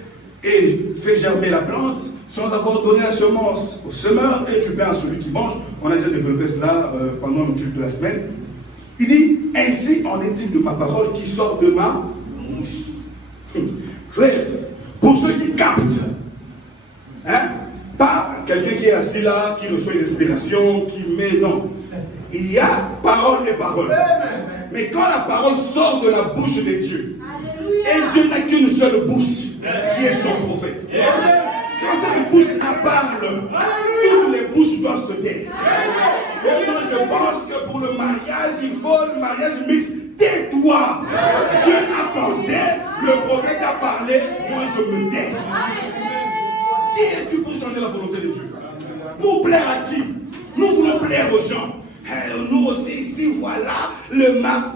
et fait germer la plante, sans avoir donné la semence au semeur et du pain à celui qui mange. On a déjà développé cela pendant le culte de la semaine. Il dit, ainsi en est-il de ma parole qui sort de ma bouche. Frère, pour ceux qui captent, hein, pas quelqu'un qui est assis là, qui reçoit une inspiration, qui met, non. Il y a parole et parole. Mais quand la parole sort de la bouche de Dieu, et Dieu n'a qu'une seule bouche, qui est son prophète. Quand cette bouche parle, toutes les bouches doivent se taire. Et moi je pense que pour le mariage, il faut le mariage mixte. Tais-toi. Dieu a pensé, le prophète a parlé, moi je me tais. Qui es-tu pour changer la volonté de Dieu? Pour plaire à qui? Nous voulons plaire aux gens. Nous aussi, ici, voilà le mat.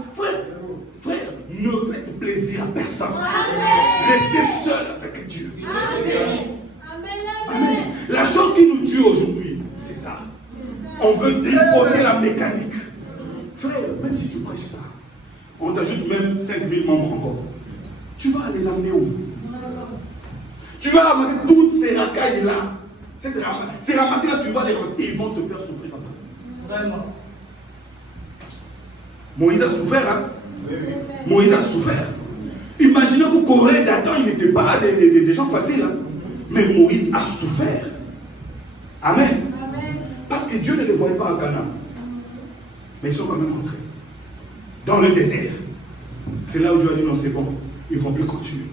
Frère, ne faites plaisir à personne. Restez seul avec Dieu. Amen. La chose qui nous tue aujourd'hui, c'est ça. On veut tripoter la mécanique. Frère, même si tu prêches ça, on t'ajoute même 5000 membres encore. Tu vas les amener où? Tu vas ramasser toutes ces racailles-là. Ces ramassés-là, tu vas les ramasser et ils vont te faire souffrir. Vraiment. Moïse a souffert, hein? Moïse a souffert. Imaginez qu'au Corée d'Adam, il n'était pas des gens faciles. Hein? Mais Moïse a souffert. Amen. Parce que Dieu ne les voyait pas en Canaan. Mais ils sont quand même entrés. Dans le désert. C'est là où Dieu a dit non, c'est bon. Ils ne vont plus continuer.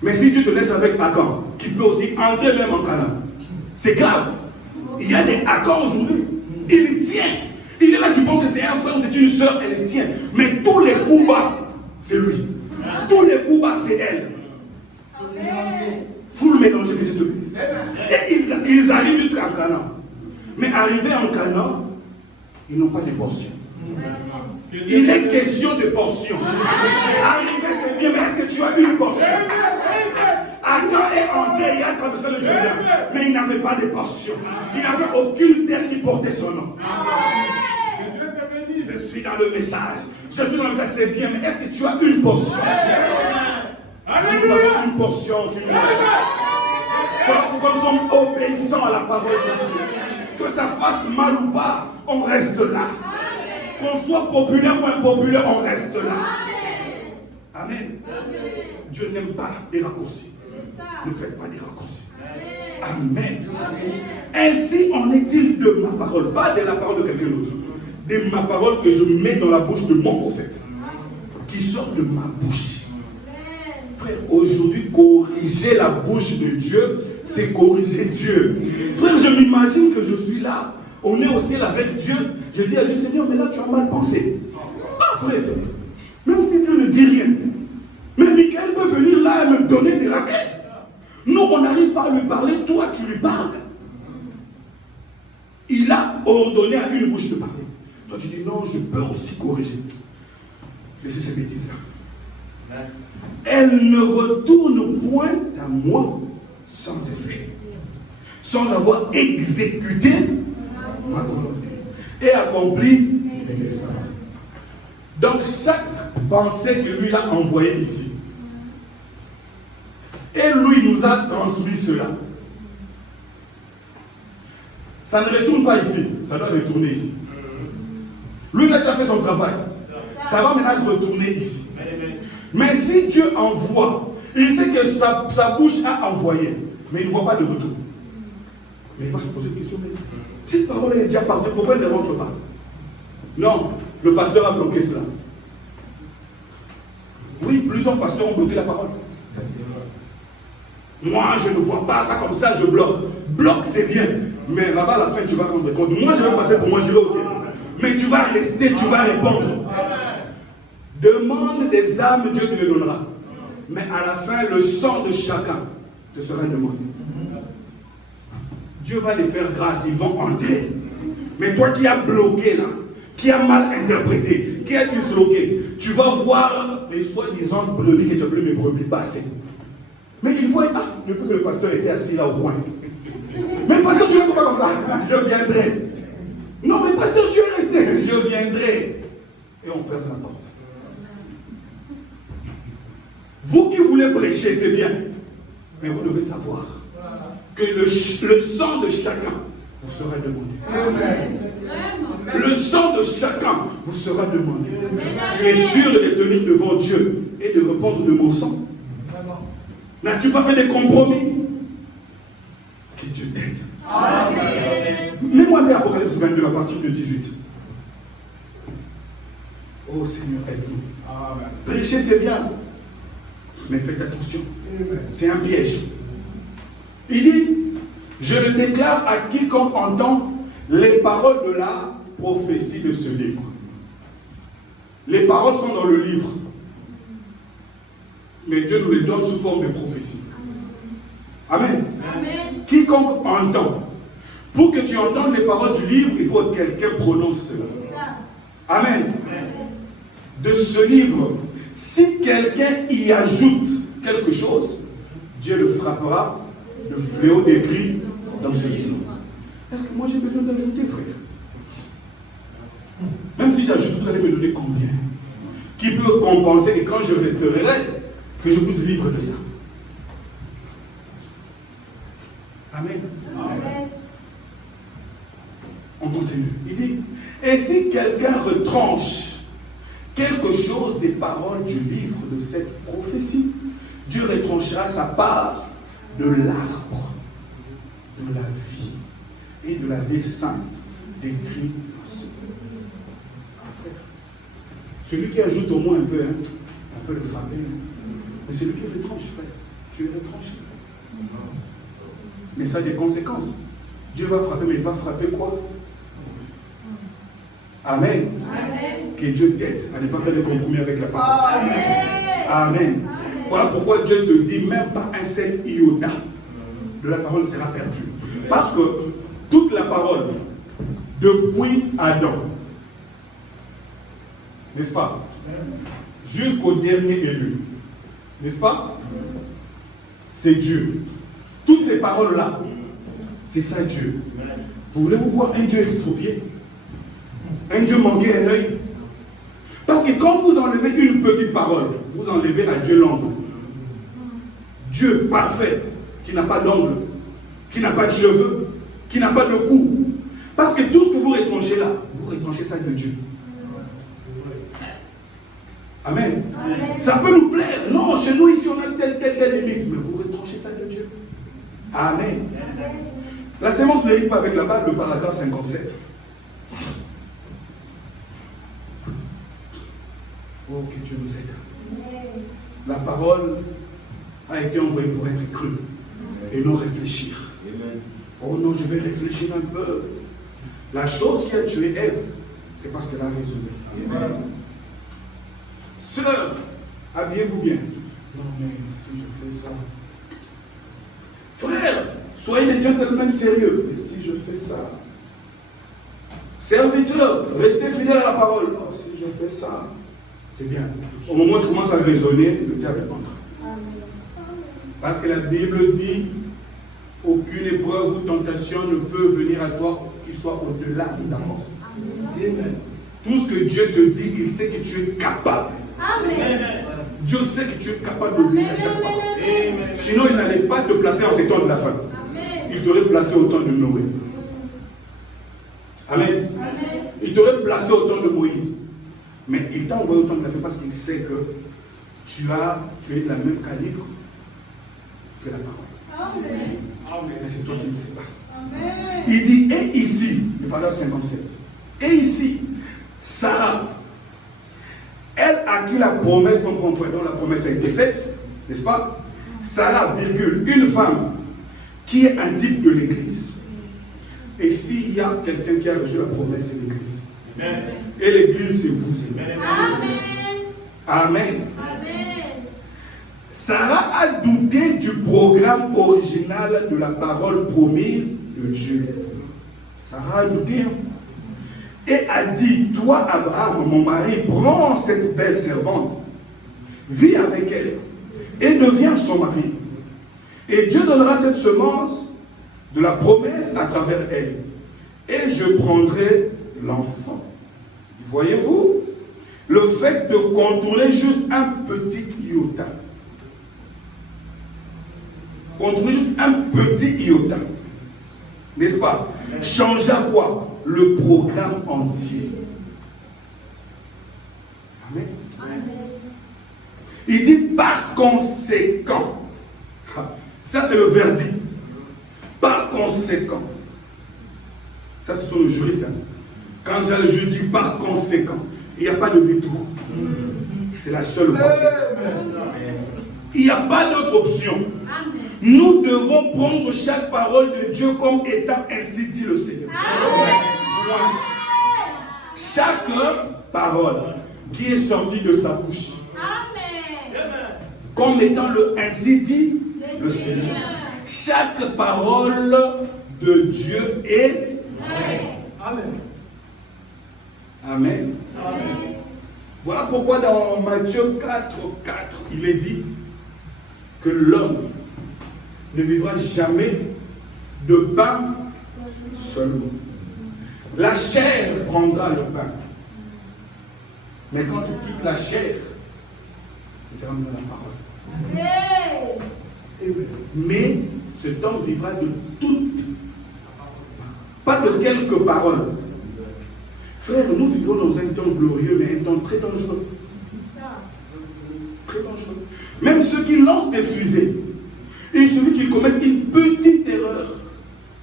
Mais si Dieu te laisse avec Akan, qui peut aussi entrer même en Canaan, c'est grave. Il y a des Akan aujourd'hui. Il tient. Il est là, tu penses que c'est un frère, c'est une soeur, elle tient. Mais tous les coups bas, c'est lui. Tous les coups bas, c'est elle. Faut le mélanger, que Dieu te bénisse. Et ils arrivent jusqu'à Canaan. Mais arrivés en Canaan, ils n'ont pas de portion. Il est question de portion. Arriver, c'est bien, mais est-ce que tu as une portion? Adam est entré, il a traversé le Jourdain, mais il n'avait pas de portion. Il n'avait aucune terre qui portait son nom. Je suis dans le message. Je suis dans le message, c'est bien, mais est-ce que tu as une portion? Nous avons une portion qui nous aide. Quand nous sommes obéissants à la parole de Dieu, que ça fasse mal ou pas, on reste là. Qu'on soit populaire ou impopulaire, on reste là. Amen. Dieu n'aime pas les raccourcis. Ne faites pas des raccourcis. Amen. Ainsi en est-il de ma parole, pas de la parole de quelqu'un d'autre, de ma parole que je mets dans la bouche de mon prophète, qui sort de ma bouche. Frère, aujourd'hui, corriger la bouche de Dieu, c'est corriger Dieu. Frère, je m'imagine que je suis là, on est au ciel avec Dieu. Je dis à Dieu, Seigneur, mais là tu as mal pensé. Ah frère, même si Dieu ne dit rien. Mais Michael peut venir là et me donner des raquettes. Nous, on n'arrive pas à lui parler, toi tu lui parles. Il a ordonné à une bouche de parler. Toi tu dis, non, je peux aussi corriger. Laissez ces bêtises-là. Elle ne retourne point à moi sans effet, sans avoir exécuté ma volonté et accompli mes desseins. Donc chaque pensée que lui a envoyée ici, et lui nous a transmis cela. Ça ne retourne pas ici, ça doit retourner ici. Lui il a déjà fait son travail, ça va maintenant retourner ici. Mais si Dieu envoie, il sait que sa bouche a envoyé, mais il ne voit pas de retour. Mais il va se poser une question. Cette parole est déjà partie, pourquoi elle ne rentre pas? Non, le pasteur a bloqué cela. Oui, plusieurs pasteurs ont bloqué la parole. Moi, je ne vois pas ça comme ça, je bloque. Bloque, c'est bien. Mais là-bas, à la fin, tu vas rendre compte. Moi, je vais passer pour moi, je vais aussi. Mais tu vas rester, tu vas répondre. Demande des âmes, Dieu te les donnera. Mais à la fin, le sang de chacun te sera demandé. Dieu va les faire grâce, ils vont entrer. Mais toi qui as bloqué là, qui as mal interprété, qui as disloqué, tu vas voir les soi-disant brebis que tu as appelé mes brebis passer. Mais ils voient, ah, depuis que le pasteur était assis là au coin. Mais pasteur, tu es pas comme ça, je viendrai. Non, mais pasteur, tu es resté, je viendrai. Et on ferme la porte. Vous qui voulez prêcher, c'est bien. Mais vous devez savoir que le sang de chacun vous sera demandé. Amen. Le sang de chacun vous sera demandé. Tu es sûr de te tenir devant Dieu et de répondre de mon sang? N'as-tu pas fait des compromis? Que Dieu t'aide. Mets-moi bien Apocalypse 22 à partir de 18. Oh Seigneur, aide-nous. Prêcher c'est bien, mais faites attention. C'est un piège. Il dit, je le déclare à quiconque entend les paroles de la prophétie de ce livre. Les paroles sont dans le livre. Mais Dieu nous les donne sous forme de prophétie. Amen. Amen. Quiconque entend. Pour que tu entendes les paroles du livre, il faut que quelqu'un prononce cela. Amen. Amen. De ce livre, si quelqu'un y ajoute quelque chose, Dieu le frappera de fléau décrit dans ce livre. Est-ce que moi j'ai besoin d'ajouter, frère? Même si j'ajoute, vous allez me donner combien? Qui peut compenser et quand je restaurerai, que je puisse vivre de ça? Amen. Amen. On continue. Il dit, et si quelqu'un retranche quelque chose des paroles du livre de cette prophétie, Dieu retranchera sa part de l'arbre de la vie et de la vie sainte décrit dans ce livre. Celui qui ajoute au moins un peu, on peut le frapper. Mais celui qui retranche, frère, tu es retranché. Mais ça a des conséquences. Dieu va frapper, mais il va frapper quoi? Amen. Amen. Que Dieu t'aide à ne pas faire de compromis avec la parole. Amen. Amen. Voilà pourquoi Dieu te dit même pas un seul iota de la parole sera perdu. Parce que toute la parole, depuis Adam, n'est-ce pas, jusqu'au dernier élu, n'est-ce pas, c'est Dieu. Toutes ces paroles-là, c'est ça Dieu. Vous voulez-vous voir un Dieu exproprié? Un Dieu manqué un œil? Parce que quand vous enlevez une petite parole, vous enlevez à Dieu l'ongle. Dieu parfait, qui n'a pas d'ongle, qui n'a pas de cheveux, qui n'a pas de cou. Parce que tout ce que vous retranchez là, vous retranchez ça de Dieu. Amen. Amen. Ça peut nous plaire. Non, chez nous ici on a telle limite, mais vous retranchez ça de Dieu. Amen. Amen. La sémence ne lit pas avec la balle, le paragraphe 57. Oh, que Dieu nous aide. La parole a été envoyée pour être crue et non réfléchir. Oh non, je vais réfléchir un peu. La chose qui a tué Ève, c'est parce qu'elle a raisonné. Sœur, habillez-vous bien. Non, mais si je fais ça. Frère, soyez des gentlemen sérieux. Et si je fais ça. Serviteur, restez fidèle à la parole. Oh, si je fais ça. C'est bien. Au moment où tu commences à raisonner, le diable entre. Parce que la Bible dit, aucune épreuve ou tentation ne peut venir à toi qui soit au-delà de ta force. Amen. Tout ce que Dieu te dit, il sait que tu es capable. Amen. Dieu sait que tu es capable d'obéir à chaque parole. Sinon, il n'allait pas te placer en temps de la fin. Amen. Il t'aurait placé au temps de Noé. Amen. Amen. Il t'aurait placé au temps de Moïse. Mais il t'a envoyé au temps de la fin parce qu'il sait que tu es de la même calibre que la parole. Amen. Mais c'est toi qui ne sais pas. Amen. Il dit, et ici, le paragraphe 57, et ici, Sarah, elle à qui la promesse, dont la promesse a été faite, n'est-ce pas? Sarah, virgule, une femme qui est un type de l'Église. Et s'il y a quelqu'un qui a reçu la promesse, c'est l'Église. Amen. Et l'Église, c'est vous. Amen. Amen. Amen. Sarah a douté du programme original de la parole promise de Dieu. Sarah a douté. Et a dit, toi Abraham, mon mari, prends cette belle servante, vis avec elle et deviens son mari. Et Dieu donnera cette semence de la promesse à travers elle. Et je prendrai l'enfant. Voyez-vous, le fait de contourner juste un petit iota. contourner juste un petit iota. N'est-ce pas? Changea quoi? Le programme entier. Amen. Il dit par conséquent. Ça c'est le verdict. Par conséquent. Ça c'est sur le juriste. Hein. Quand j'ai le juge dit par conséquent, il n'y a pas de détour. C'est la seule voie. Il n'y a pas d'autre option. Nous devons prendre chaque parole de Dieu comme étant ainsi dit le Seigneur. Amen. Chaque parole qui est sortie de sa bouche. Amen. Comme étant le ainsi dit le Seigneur. Chaque parole de Dieu est Amen. Amen. Amen. Voilà pourquoi dans Matthieu 4, il est dit que l'homme ne vivra jamais de pain seulement. La chair prendra le pain. Mais quand tu quittes la chair, c'est seulement la parole. Mais cet homme vivra de toutes, pas de quelques paroles. Frère, nous vivons dans un temps glorieux, mais un temps très dangereux. Très dangereux. Même ceux qui lancent des fusées, il suffit qu'ils commettent une petite erreur,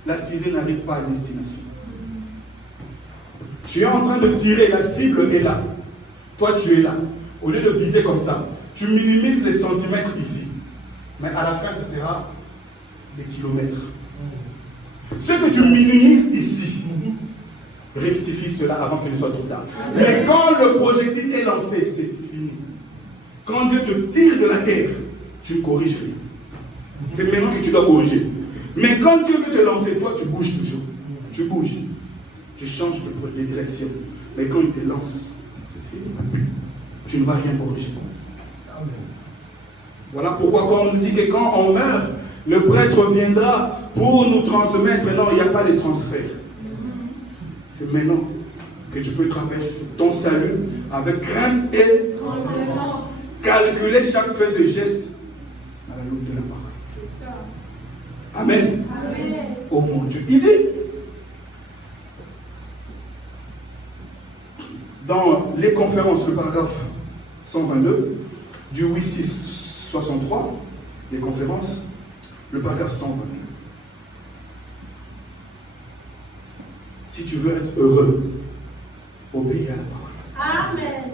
la fusée n'arrive pas à destination. Tu es en train de tirer, la cible est là. Toi, tu es là. Au lieu de viser comme ça, tu minimises les centimètres ici. Mais à la fin, ce sera des kilomètres. Ce que tu minimises ici, rectifie cela avant qu'il ne soit trop tard. Mais quand le projectile est lancé, c'est fini. Quand Dieu te tire de la terre, tu ne corriges rien. C'est maintenant que tu dois corriger. Mais quand Dieu veut te lancer, toi tu bouges toujours. Tu bouges. Tu changes de direction. Mais quand il te lance, c'est fini. Tu ne vas rien corriger. Voilà pourquoi quand on nous dit que quand on meurt, le prêtre viendra pour nous transmettre. Non, il n'y a pas de transfert. C'est maintenant que tu peux traverser ton salut avec crainte et calculer chaque fait et geste à la loupe de la parole. Amen. Amen. Oh mon Dieu. Il dit dans les conférences, le paragraphe 122 du 8-6-63, les conférences, le paragraphe 122. Si tu veux être heureux, obéis à la parole. Amen.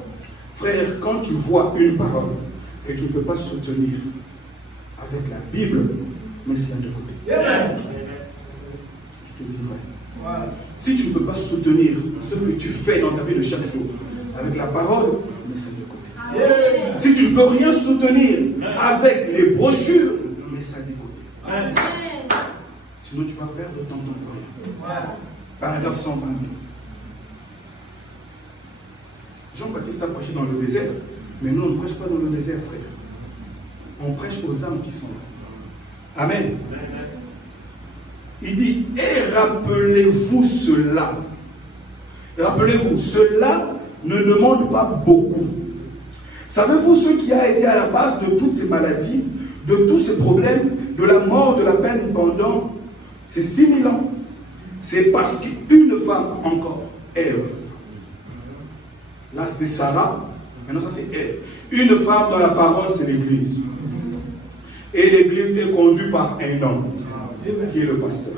Frère, quand tu vois une parole que tu ne peux pas soutenir avec la Bible, mets-la de côté. Amen. Je te dis vrai. Wow. Si tu ne peux pas soutenir ce que tu fais dans ta vie de chaque jour avec la parole, mets-la de côté. Amen. Si tu ne peux rien soutenir avec les brochures, mets-la de côté. Amen. Sinon tu vas perdre ton temps pour rien. Wow. Paragraphe 122. Jean-Baptiste a prêché dans le désert, mais nous on ne prêche pas dans le désert, frère. On prêche aux âmes qui sont là. Amen. Il dit, et rappelez-vous cela. Rappelez-vous, cela ne demande pas beaucoup. Savez-vous ce qui a été à la base de toutes ces maladies, de tous ces problèmes, de la mort, de la peine pendant ces 6000 ans? C'est parce qu'une femme encore, Ève, là c'était Sarah, maintenant ça c'est Ève. Une femme dans la parole, c'est l'Église. Et l'Église est conduite par un homme, qui est le pasteur.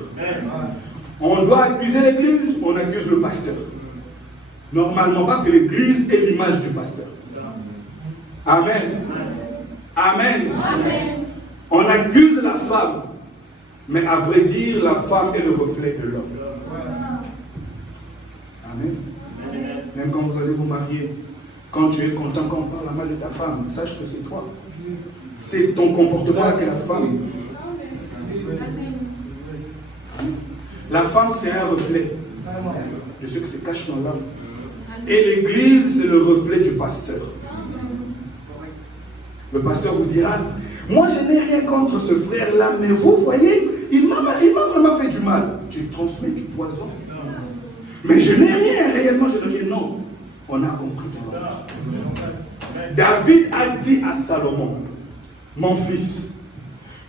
On doit accuser l'Église, on accuse le pasteur. Normalement, parce que l'Église est l'image du pasteur. Amen. Amen. Amen. On accuse la femme, mais à vrai dire, la femme est le reflet de l'homme. Amen. Même quand vous allez vous marier, quand tu es content, quand on parle mal de ta femme, sache que c'est toi. C'est ton comportement avec la femme. La femme, c'est un reflet de ce qui se cache dans l'homme. Et l'Église, c'est le reflet du pasteur. Le pasteur vous dira, moi je n'ai rien contre ce frère-là, mais vous voyez, il m'a vraiment fait du mal. Tu transmets du poison. Mais je n'ai rien, réellement je n'ai rien. Non, on a compris ton langage. David a dit à Salomon, mon fils,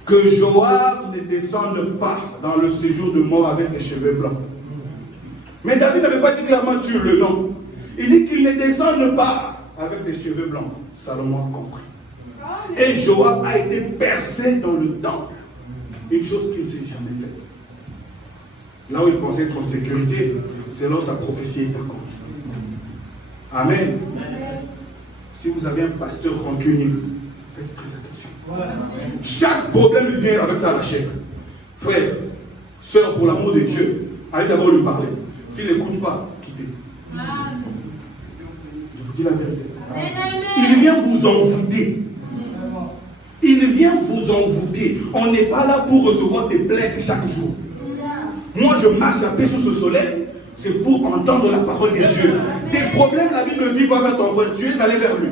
que Joab ne descende pas dans le séjour de mort avec les cheveux blancs. Mais David n'avait pas dit clairement tue-le, non. Il dit qu'il ne descende pas avec des cheveux blancs. Salomon a compris. Et Joab a été percé dans le temple. Une chose qu'il ne s'est jamais faite. Là où il pensait être en sécurité, c'est là où sa prophétie est accomplie. Amen. Si vous avez un pasteur rancunier, faites très attention. Chaque problème vient avec sa chair. Frère, sœur, pour l'amour de Dieu, allez d'abord lui parler. S'il n'écoute pas, quittez. Je vous dis la vérité. Il vient vous envoûter. Il vient vous envoûter. On n'est pas là pour recevoir des plaintes chaque jour. Moi, je marche à paix sous ce soleil, c'est pour entendre la parole de Dieu. Tes problèmes, la Bible dit, va vers ton frère, tu es allé vers lui.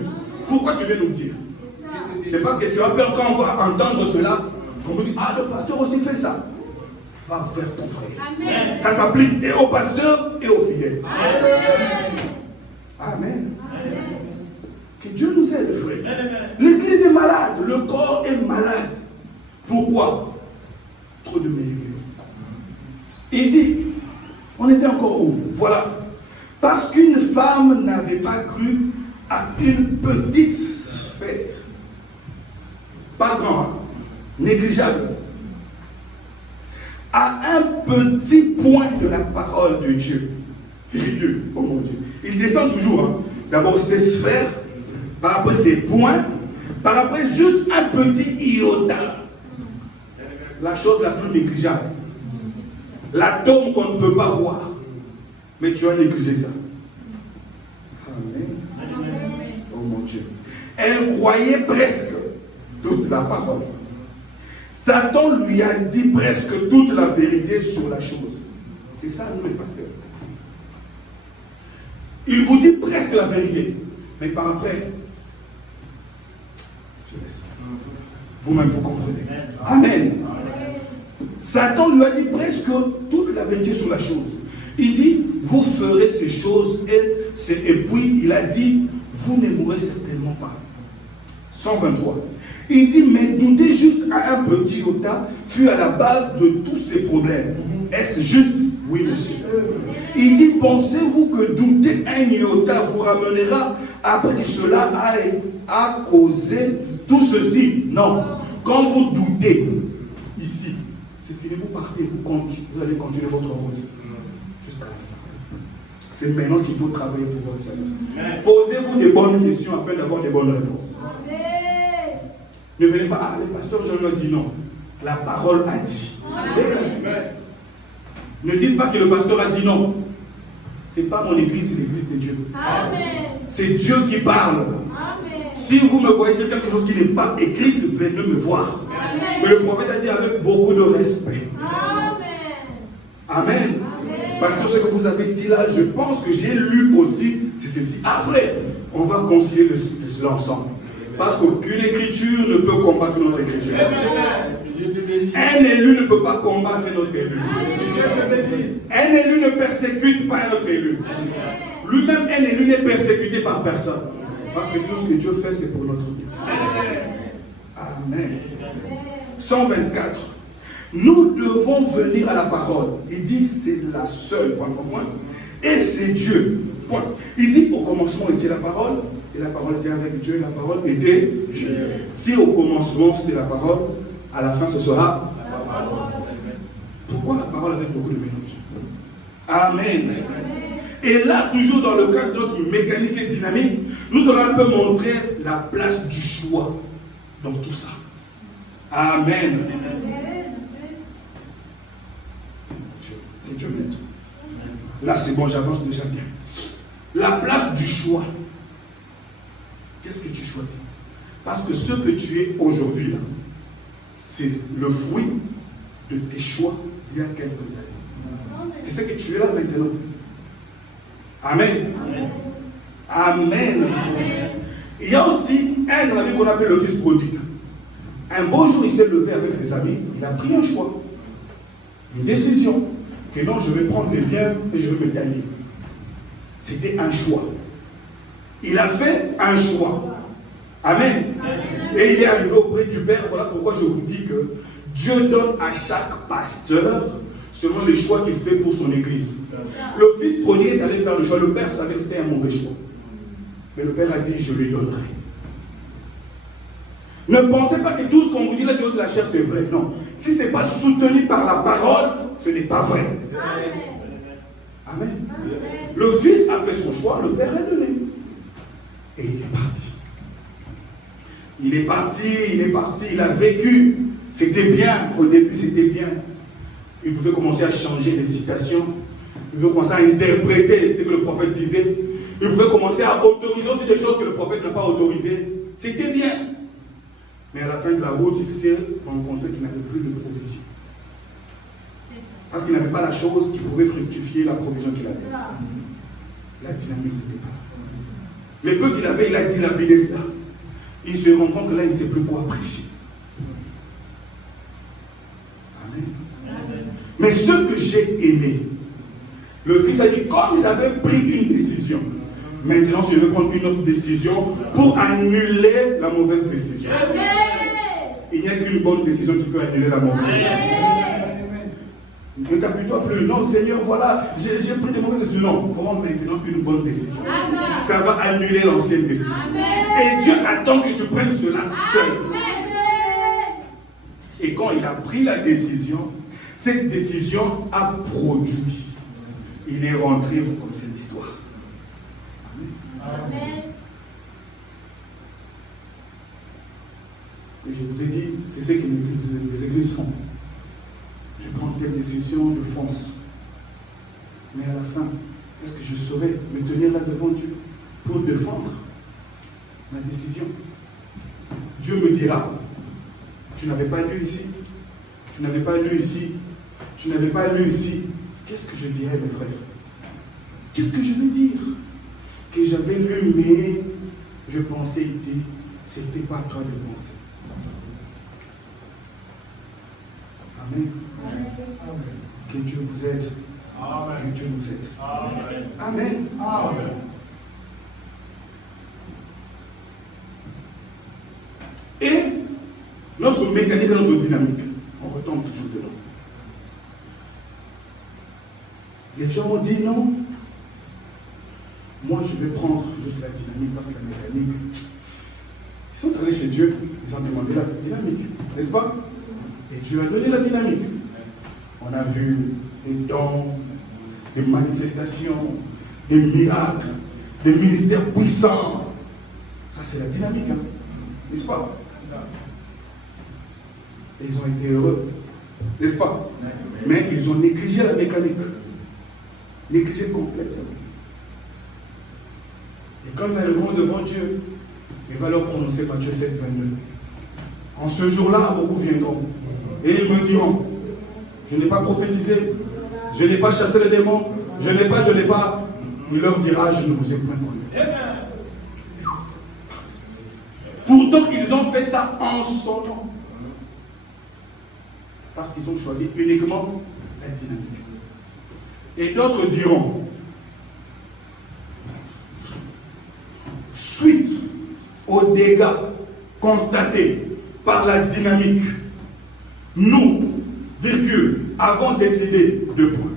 Pourquoi tu viens nous dire? C'est parce que tu as peur quand on va entendre cela, qu'on vous dit, ah, le pasteur aussi fait ça. Va vers ton frère. Amen. Ça s'applique et au pasteur et aux fidèles. Amen. Amen. Que Dieu nous aide, frère. L'église est malade, le corps est malade. Pourquoi? Trop de médicaments. Il dit, on était encore où? Voilà. Parce qu'une femme n'avait pas cru à une petite sphère. Pas grand, hein? Négligeable. À un petit point de la parole de Dieu. Virgule, oh mon Dieu. Il descend toujours. Hein? D'abord, c'était sphère. Par après, c'est point. Par après, juste un petit iota. La chose la plus négligeable. L'atome qu'on ne peut pas voir. Mais tu as négligé ça. Amen. Oh mon Dieu. Elle croyait presque toute la parole. Satan lui a dit presque toute la vérité sur la chose. C'est ça, nous les pasteurs. Il vous dit presque la vérité. Mais par après, je laisse. Vous-même, vous comprenez. Amen. Satan lui a dit presque toute la vérité sur la chose. Il dit, vous ferez ces choses, et puis il a dit, vous ne mourrez certainement pas. 123. Il dit, mais douter juste à un petit iota fut à la base de tous ces problèmes. Est-ce juste? Oui, monsieur. Il dit, pensez-vous que douter un iota vous ramènera après cela à causer tout ceci? Non. Quand vous doutez, ici, c'est fini, vous partez, vous allez continuer votre route. Jusqu'à la fin. C'est maintenant qu'il faut travailler pour votre salut. Posez-vous des bonnes questions afin d'avoir des bonnes réponses. Ne venez pas, les pasteurs Jean a dit non. La parole a dit. Ne dites pas que le pasteur a dit non. Ce n'est pas mon église, c'est l'église de Dieu. C'est Dieu qui parle. Amen. Si vous me voyez dire quelque chose qui n'est pas écrit, venez me voir. Amen. Mais le prophète a dit avec beaucoup de respect. Amen. Amen. Parce que ce que vous avez dit là, je pense que j'ai lu aussi, c'est ceci. Ah frère, on va concilier cela ensemble. Parce qu'aucune écriture ne peut combattre notre écriture. Un élu ne peut pas combattre notre élu. Un élu ne persécute pas un autre élu. Lui-même, un élu n'est persécuté par personne. Parce que tout ce que Dieu fait, c'est pour notre bien. Amen. 124. Nous devons venir à la parole. Il dit, c'est la seule, point. Et c'est Dieu. Point. Il dit, au commencement était la parole. Et la parole était avec Dieu, et la parole était Dieu. Si au commencement c'était la parole, à la fin ce sera la parole. Pourquoi la parole avec beaucoup de mélange? Amen. Et là, toujours dans le cadre de notre mécanique et dynamique, nous allons un peu montrer la place du choix dans tout ça. Amen. Dieu m'aide. Là, c'est bon, j'avance déjà bien. La place du choix. Qu'est-ce que tu choisis? Parce que ce que tu es aujourd'hui, là, c'est le fruit de tes choix d'il y a quelques années. C'est ce que tu es là maintenant. Amen. Amen. Amen. Il y a aussi un dans la Bible qu'on appelle le fils prodigue. Un beau jour, il s'est levé avec des amis, il a pris un choix, une décision, que non, je vais prendre les biens et je vais me gagner. C'était un choix. Il a fait un choix. Amen. Et il est arrivé auprès du Père. Voilà pourquoi je vous dis que Dieu donne à chaque pasteur selon les choix qu'il fait pour son église. Le fils prodigue est allé faire le choix. Le Père savait que c'était un mauvais choix. Mais le Père a dit, je lui donnerai. Ne pensez pas que tout ce qu'on vous dit là du haut de la chair, c'est vrai. Non. Si ce n'est pas soutenu par la parole, ce n'est pas vrai. Amen. Le fils a fait son choix, le Père l'a donné. Et il est parti. Il est parti, il a vécu. C'était bien, au début c'était bien. Il pouvait commencer à changer les citations. Il pouvait commencer à interpréter ce que le prophète disait. Il pouvait commencer à autoriser aussi des choses que le prophète n'a pas autorisées. C'était bien. Mais à la fin de la route, il s'est rencontré qu'il n'avait plus de provision. Parce qu'il n'avait pas la chose qui pouvait fructifier la provision qu'il avait. La dynamique n'était pas. Les peu qu'il avait, il a dilapidé cela. Il se rend compte que là, il ne sait plus quoi prêcher. Amen. Mais ce que j'ai aimé, le fils a dit, comme j'avais pris une décision, maintenant je vais prendre une autre décision pour annuler la mauvaise décision. Il n'y a qu'une bonne décision qui peut annuler la mauvaise décision. Ne t'appuie-toi plus. Non, Seigneur, voilà, j'ai pris des mauvaises décisions. Non, prends maintenant une bonne décision. Ça va annuler l'ancienne décision. Et Dieu attend que tu prennes cela seul. Et quand il a pris la décision, cette décision a produit. Il est rentré au compte de l'histoire. Amen. Et je vous ai dit, c'est ce que les églises font. Je prends telle décision, je fonce. Mais à la fin, est-ce que je saurais me tenir là devant Dieu pour défendre ma décision? Dieu me dira, tu n'avais pas lu ici, tu n'avais pas lu ici, tu n'avais pas lu ici. Qu'est-ce que je dirais, mes frères? Qu'est-ce que je veux dire? Que j'avais lu, mais je pensais ici, c'était pas à toi de penser. Amen. Amen. Que Dieu vous aide. Amen. Que Dieu nous aide. Amen. Amen. Amen. Et notre mécanique, notre dynamique, on retombe toujours dedans. Les gens ont dit non. Moi, je vais prendre juste la dynamique parce que la mécanique. Ils sont allés chez Dieu, ils ont demandé la dynamique, n'est-ce pas? Et Dieu a donné la dynamique. On a vu des dons, des manifestations, des miracles, des ministères puissants. Ça, c'est la dynamique, hein? N'est-ce pas? Et ils ont été heureux, n'est-ce pas? Mais ils ont négligé la mécanique. Négligé complètement. Et quand ils arriveront devant Dieu, il va leur prononcer Matthieu 7, 22. En ce jour-là, beaucoup viendront. Et ils me diront, je n'ai pas prophétisé, je n'ai pas chassé les démons, je n'ai pas. Il leur dira, je ne vous ai point connu. Pourtant, ils ont fait ça en son nom. Parce qu'ils ont choisi uniquement la dynamique. Et d'autres diront, suite aux dégâts constatés par la dynamique, nous, avons décidé de point.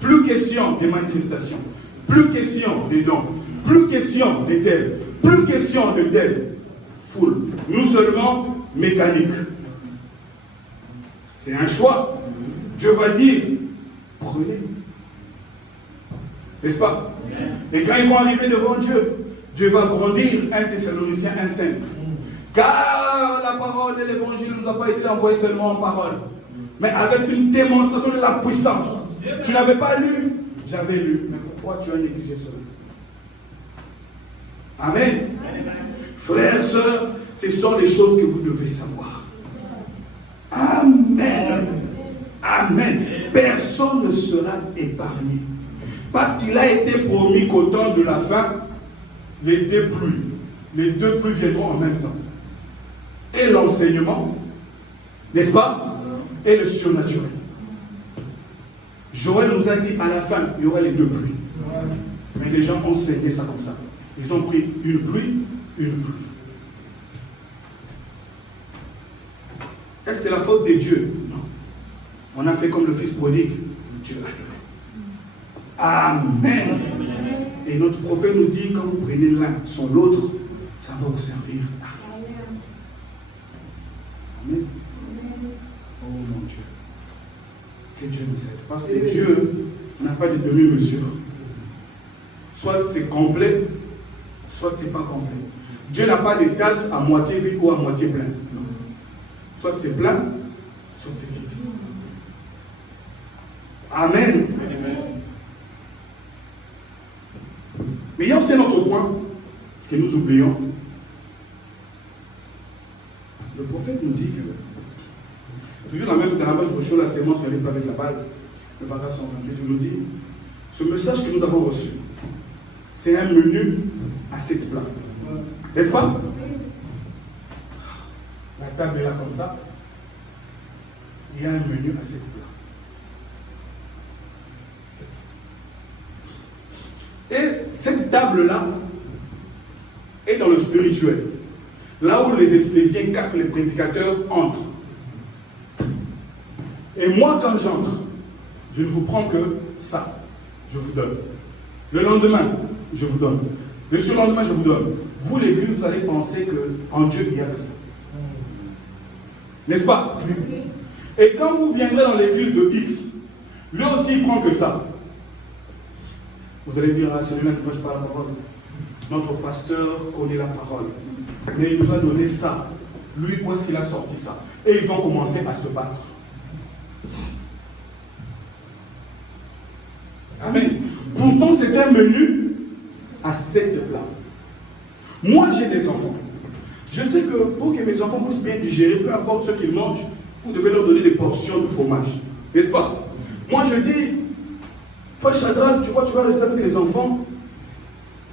Plus question des manifestations, plus question des dons, plus question de tel, plus question de tel. Foule. Nous seulement mécanique. C'est un choix. Dieu va dire, prenez. N'est-ce pas? Et quand ils vont arriver devant Dieu, Dieu va brandir 1 Thessaloniciens 1,5. Car la parole de l'évangile ne nous a pas été envoyée seulement en parole, mais avec une démonstration de la puissance. Tu n'avais pas lu? J'avais lu. Mais pourquoi tu as négligé cela? Amen. Frères, sœurs, ce sont les choses que vous devez savoir. Amen. Amen. Personne ne sera épargné. Parce qu'il a été promis qu'au temps de la fin, les deux pluies viendront en même temps. Et l'enseignement, n'est-ce pas? Et le surnaturel. Joël nous a dit à la fin, il y aura les deux pluies. Mais les gens ont saigné ça comme ça. Ils ont pris une pluie. Est-ce que c'est la faute de Dieu? Non. On a fait comme le fils prodigue. Dieu a donné. Amen. Et notre prophète nous dit, quand vous prenez l'un sans l'autre, ça va vous servir. Amen. Oh mon Dieu. Que Dieu nous aide. Parce que Dieu n'a pas de demi-mesure. Soit c'est complet, soit c'est pas complet. Dieu n'a pas de tasse à moitié vide ou à moitié plein. Non. Soit c'est plein, soit c'est vide. Amen. Mais il y a aussi un autre point que nous oublions. Le prophète nous dit que, toujours dans la même brochure, la sémence, on n'allait pas avec la balle, le paragraphe 128, il nous dit, ce message que nous avons reçu, c'est un menu à 7 plats. N'est-ce pas? La table est là comme ça. Il y a un menu à 7 plats. Et cette table-là est dans le spirituel. Là où les Éphésiens 4, les prédicateurs, entrent. Et moi, quand j'entre, je ne vous prends que ça. Je vous donne. Le lendemain, je vous donne. Le surlendemain, je vous donne. Vous, l'Église, vous allez penser qu'en Dieu, il n'y a que ça. N'est-ce pas? Et quand vous viendrez dans l'Église de X, lui aussi, il prend que ça. Vous allez dire, ah, celui-là ne prêche pas la parole. Notre pasteur connaît la parole. Mais il nous a donné ça. Lui, où est-ce qu'il a sorti ça? Et ils vont commencer à se battre. Amen. Pourtant, c'est un menu à 7 plats. Moi, j'ai des enfants. Je sais que pour que mes enfants puissent bien digérer, peu importe ce qu'ils mangent, vous devez leur donner des portions de fromage. N'est-ce pas? Moi, je dis, Frère Shadrach, tu vois, tu vas rester avec les enfants.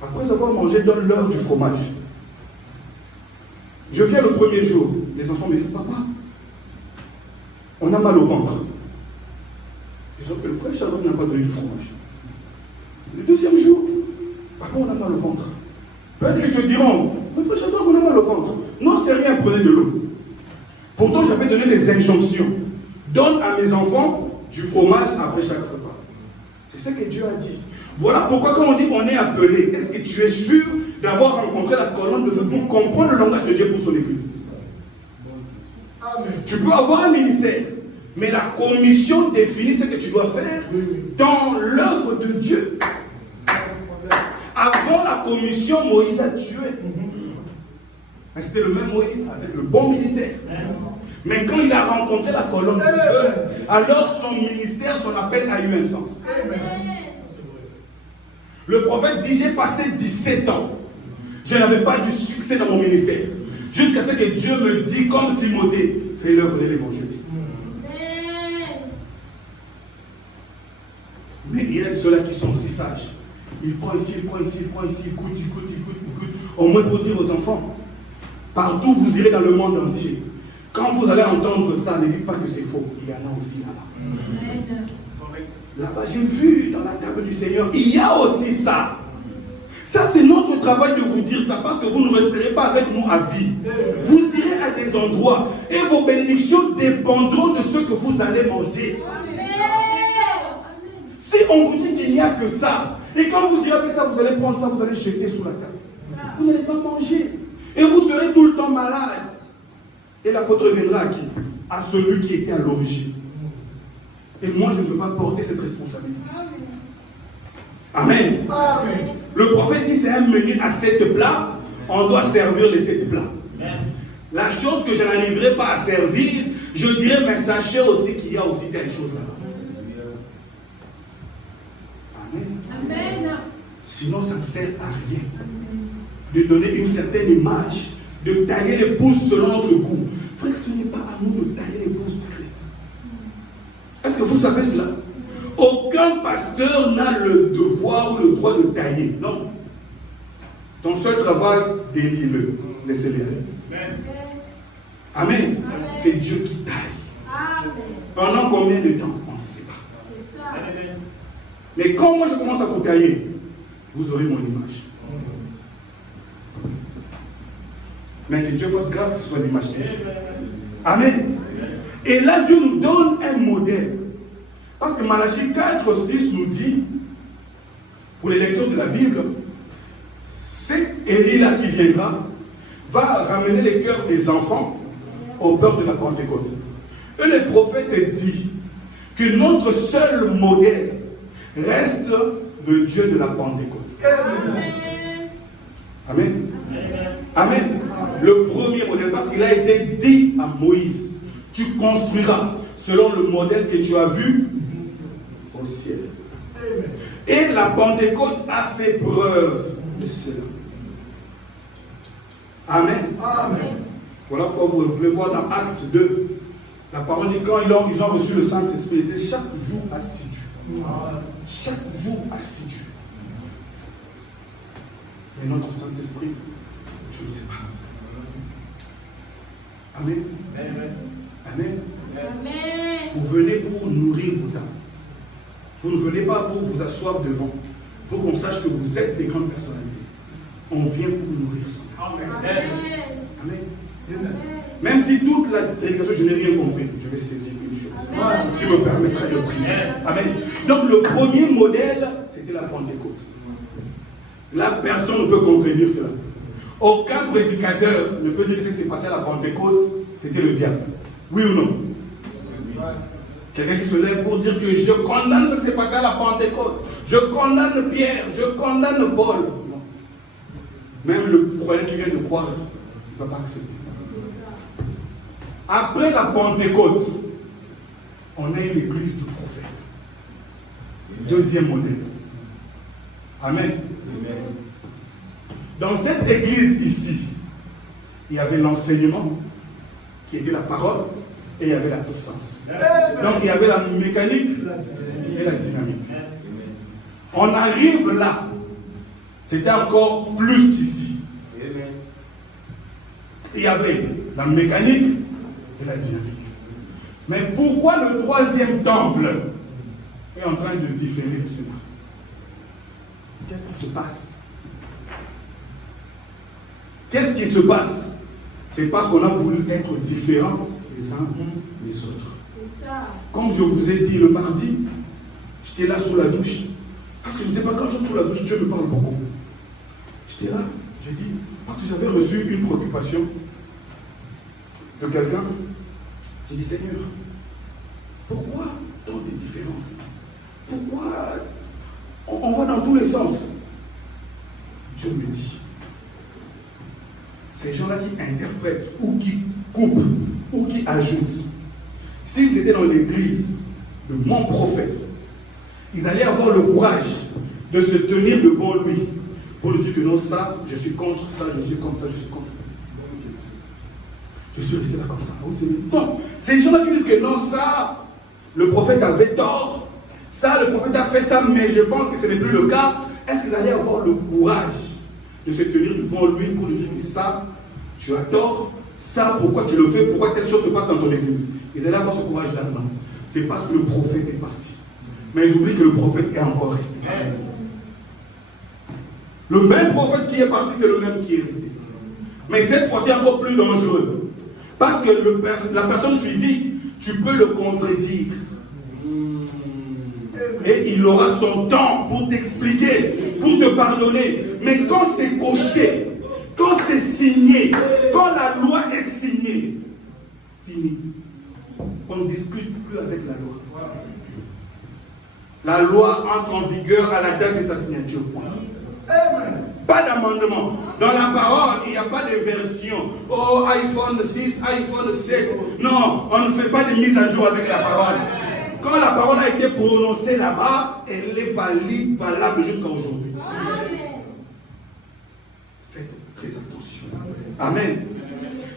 Après avoir mangé, donne-leur du fromage. Je viens le premier jour. Les enfants me disent, papa, on a mal au ventre. Ils ont que le frère Shadrach n'a pas donné du fromage. Le deuxième jour, papa, on a mal au ventre. Peut-être qu'ils te diront, mais frère Shadrach, on a mal au ventre. Non, c'est rien, prenez de l'eau. Pourtant, j'avais donné des injonctions. Donne à mes enfants du fromage après chaque repas. C'est ce que Dieu a dit. Voilà pourquoi quand on dit on est appelé, est-ce que tu es sûr d'avoir rencontré la colonne de feu pour comprendre le langage de Dieu pour son Église? Amen. Tu peux avoir un ministère, mais la commission définit ce que tu dois faire dans l'œuvre de Dieu. Avant la commission, Moïse a tué. Mais c'était le même Moïse avec le bon ministère. Mais quand il a rencontré la colonne de feu, alors son ministère, son appel a eu un sens. Le prophète dit, j'ai passé 17 ans. Je n'avais pas du succès dans mon ministère. Jusqu'à ce que Dieu me dit, comme Timothée, fais-leur donner l'évangéliste. Mais il y a ceux-là qui sont aussi sages. Ils prennent ici, ils prennent ici, ils prennent ici, ils goûtent. Au moins pour dire aux enfants, partout vous irez dans le monde entier. Quand vous allez entendre ça, ne dites pas que c'est faux. Il y en a aussi là-bas. Là-bas, j'ai vu dans la table du Seigneur, il y a aussi ça. Ça, c'est notre travail de vous dire ça, parce que vous ne resterez pas avec nous à vie. Vous irez à des endroits et vos bénédictions dépendront de ce que vous allez manger. Si on vous dit qu'il n'y a que ça, et quand vous irez avec ça, vous allez prendre ça, vous allez jeter sous la table. Vous n'allez pas manger. Et vous serez tout le temps malade. Et la faute reviendra à qui? À celui qui était à l'origine. Et moi, je ne peux pas porter cette responsabilité. Amen. Amen. Le prophète dit c'est un menu à 7 plats. On doit servir les 7 plats. Amen. La chose que je n'arriverai pas à servir, je dirais, mais sachez aussi qu'il y a aussi telle chose là-bas. Amen. Amen. Sinon, ça ne sert à rien. De donner une certaine image, de tailler les pouces selon notre goût. Frère, ce n'est pas à nous de tailler les pouces de Christ. Est-ce que vous savez cela? Aucun pasteur n'a le devoir ou le droit de tailler. Non. Ton seul travail, délie-le. Laissez-le aller. Amen. Amen. C'est Dieu qui taille. Amen. Pendant combien de temps? On ne sait pas. Mais quand moi je commence à vous tailler, vous aurez mon image. Mais que Dieu fasse grâce que ce soit l'image de Dieu. Amen. Et là, Dieu nous donne un modèle. Parce que Malachie 4:6 nous dit, pour les lecteurs de la Bible, c'est Élie-là qui viendra, va ramener les cœurs des enfants au peur de la Pentecôte. Et le prophète dit que notre seul modèle reste le Dieu de la Pentecôte. Amen. Amen. Amen. Le premier modèle, parce qu'il a été dit à Moïse, tu construiras selon le modèle que tu as vu au ciel. Et la Pentecôte a fait preuve de cela. Amen. Amen. Voilà pourquoi vous pouvez voir dans Acte 2, la parole dit quand ils ont reçu le Saint-Esprit, ils étaient chaque jour assidus. Chaque jour assidus. Mais notre Saint-Esprit, je ne sais pas. Amen. Amen. Amen. Vous venez pour nourrir vos âmes. Vous ne venez pas pour vous asseoir devant, pour qu'on sache que vous êtes des grandes personnalités. On vient pour nourrir son âme. Amen. Amen. Même si toute la délégation, je n'ai rien compris, je vais saisir une chose qui me permettra de prier. Amen. Donc le premier modèle, c'était la Pentecôte. Là, personne ne peut contredire cela. Aucun prédicateur ne peut dire que ce qui s'est passé à la Pentecôte, c'était le diable. Oui ou non? Quelqu'un qui se lève pour dire que je condamne ce qui s'est passé à la Pentecôte. Je condamne Pierre, je condamne Paul. Non. Même le croyant qui vient de croire, il ne va pas accepter. Après la Pentecôte, on a eu l'église du prophète. Deuxième modèle. Amen. Dans cette église ici, il y avait l'enseignement, qui était la parole, et il y avait la puissance. Donc il y avait la mécanique et la dynamique. On arrive là, c'était encore plus qu'ici. Il y avait la mécanique et la dynamique. Mais pourquoi le troisième temple est en train de différer de cela? Qu'est-ce qui se passe? Qu'est-ce qui se passe? C'est parce qu'on a voulu être différents les uns des autres. Comme je vous ai dit le mardi, j'étais là sous la douche. Parce que je ne sais pas, quand je sous la douche, Dieu me parle beaucoup. J'étais là, j'ai dit, parce que j'avais reçu une préoccupation de quelqu'un. J'ai dit, Seigneur, pourquoi tant de différences? Pourquoi on va dans tous les sens? Dieu me dit, ces gens-là qui interprètent ou qui coupent ou qui ajoutent, s'ils étaient dans l'église de mon prophète, ils allaient avoir le courage de se tenir devant lui pour lui dire que non, ça, je suis contre, ça, je suis contre, ça, je suis contre. Je suis resté là comme ça. Non, ces gens-là qui disent que non, ça, le prophète avait tort, ça, le prophète a fait ça, mais je pense que ce n'est plus le cas. Est-ce qu'ils allaient avoir le courage de se tenir devant lui pour lui dire que ça, tu as tort, ça, pourquoi tu le fais, pourquoi telle chose se passe dans ton église? Ils allaient avoir ce courage-là, non. C'est parce que le prophète est parti. Mais ils oublient que le prophète est encore resté. Le même prophète qui est parti, c'est le même qui est resté. Mais cette fois-ci, encore plus dangereux. Parce que la personne physique, tu peux le contredire. Et il aura son temps pour t'expliquer, pour te pardonner. Mais quand c'est coché, quand c'est signé, quand la loi est signée, fini. On ne discute plus avec la loi. La loi entre en vigueur à la date de sa signature. Pas d'amendement. Dans la parole, il n'y a pas de version. Oh, iPhone 6, iPhone 7. Non, on ne fait pas de mise à jour avec la parole. Quand la parole a été prononcée là-bas, elle est valable jusqu'à aujourd'hui. Faites très attention. Amen.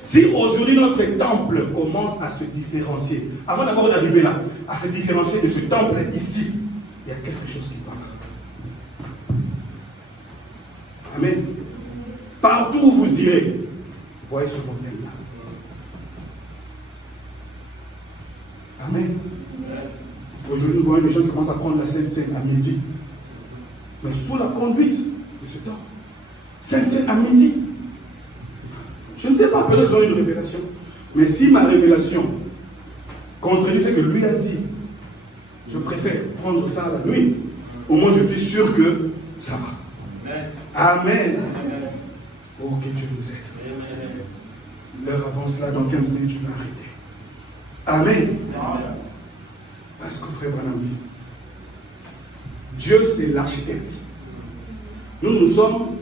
Si aujourd'hui notre temple commence à se différencier, avant d'abord d'arriver là, à se différencier de ce temple ici, il y a quelque chose qui part. Amen. Partout où vous irez, voyez ce modèle-là. Amen. Aujourd'hui, nous voyons des gens qui commencent à prendre la Sainte Seine à midi. mais sous la conduite de cet homme. Sainte à midi. Je ne sais pas, peut-être ils ont une révélation. Mais si ma révélation contredit ce que lui a dit, je préfère prendre ça à la nuit. Au moins, je suis sûr que ça va. Amen. Oh, que Dieu nous aide. L'heure avance là, dans 15 minutes, je vais arrêter. Amen. Parce que frère Branham dit, Dieu c'est l'architecte. Nous sommes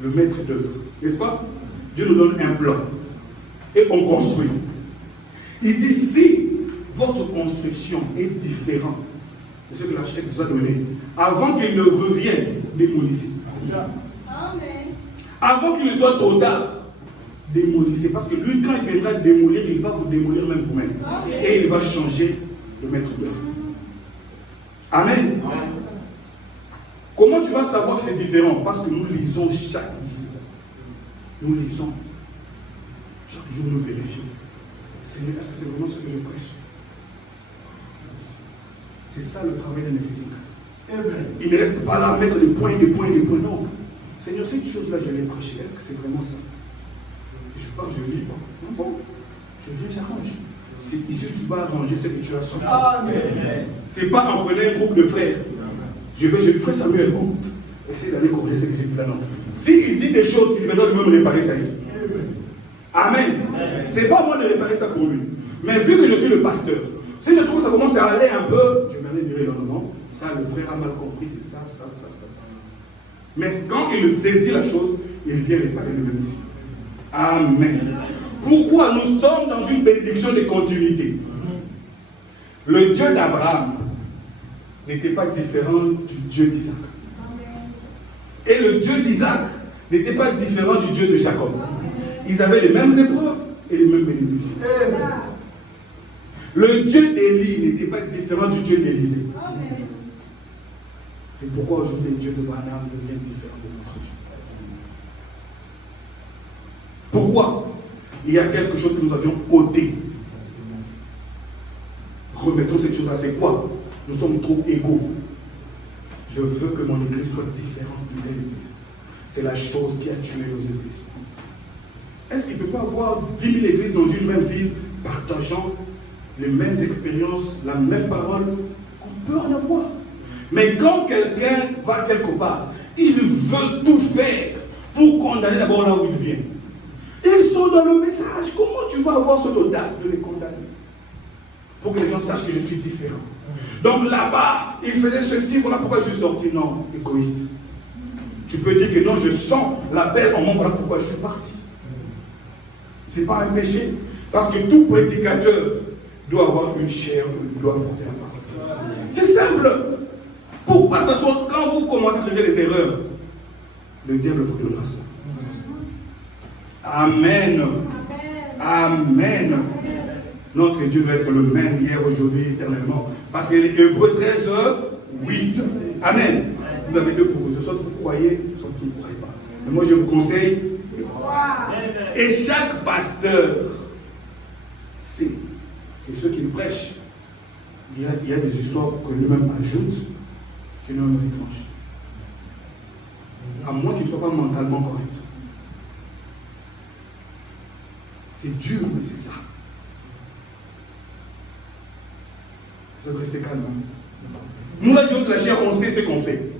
le maître d'œuvre. N'est-ce pas? Dieu nous donne un plan. Et on construit. Il dit, si votre construction est différente de ce que l'architecte vous a donné, avant qu'il ne revienne, démolissez. Amen. Avant qu'il ne soit trop tard, démolissez. Parce que lui, quand il viendra démolir, il va vous démolir même vous-même. Et il va changer de maître d'œuvre. Amen. Amen. Comment tu vas savoir que c'est différent? Parce que nous lisons chaque jour. Nous lisons. Chaque jour, nous vérifions. Seigneur, est-ce que c'est vraiment ce que je prêche? C'est ça le travail d'un Éphésiens 4. Il ne reste pas là à mettre des points, des points, des points. Non. Seigneur, cette chose-là, je l'ai prêché. Est-ce que c'est vraiment ça? Et je pars, je lis. Bon, je viens, j'arrange. C'est ici que tu vas arranger ce que tu as sorti. C'est pas en prenant un groupe de frères. Je lui frère Samuel, bon, essaye d'aller corriger ce que j'ai dit là, non. S'il dit des choses, il viendra lui-même réparer ça ici. Amen. C'est pas moi de réparer ça pour lui. Mais vu que je suis le pasteur, si je trouve que ça commence à aller un peu, je vais aller dire non, ça le frère a mal compris, c'est ça. Mais quand il saisit la chose, il vient réparer lui-même ici. Amen. Pourquoi nous sommes dans une bénédiction de continuité? Le Dieu d'Abraham n'était pas différent du Dieu d'Isaac. Et le Dieu d'Isaac n'était pas différent du Dieu de Jacob. Ils avaient les mêmes épreuves et les mêmes bénédictions. Le Dieu d'Élie n'était pas différent du Dieu d'Élisée. C'est pourquoi aujourd'hui le Dieu de Branham devient différent de notre Dieu. Pourquoi? Il y a quelque chose que nous avions ôté. Remettons cette chose-là, c'est quoi? Nous sommes trop égaux. Je veux que mon église soit différente de l'église. C'est la chose qui a tué nos églises. Est-ce qu'il ne peut pas avoir 10 000 églises dans une même ville, partageant les mêmes expériences, la même parole? On peut en avoir. Mais quand quelqu'un va quelque part, il veut tout faire pour condamner d'abord là où il vient. Ils sont dans le message. Comment tu vas avoir cette audace de les condamner? Pour que les gens sachent que je suis différent. Donc là-bas, il faisait ceci, voilà pourquoi je suis sorti. Non, égoïste. Tu peux dire que non, je sens l'appel en moi, voilà pourquoi je suis parti. Ce n'est pas un péché. Parce que tout prédicateur doit avoir une chair, doit porter la parole. C'est simple. Pourquoi ça soit quand vous commencez à changer les erreurs, le diable vous donnera ça. Amen. Amen. Notre Dieu doit être le même hier, aujourd'hui, éternellement. Parce que Hébreux 13, 8. Amen. Vous avez deux propositions. Soit vous croyez, soit vous ne croyez pas. Mais moi, je vous conseille de croire. Et chaque pasteur sait que ceux qui prêchent, il y a des histoires que lui-même ajoute, que lui-même déclenche. À moins qu'il ne soit pas mentalement correct. C'est dur, mais c'est ça. Vous êtes restés calme. Nous, la Dieu de la chair, on sait ce qu'on fait.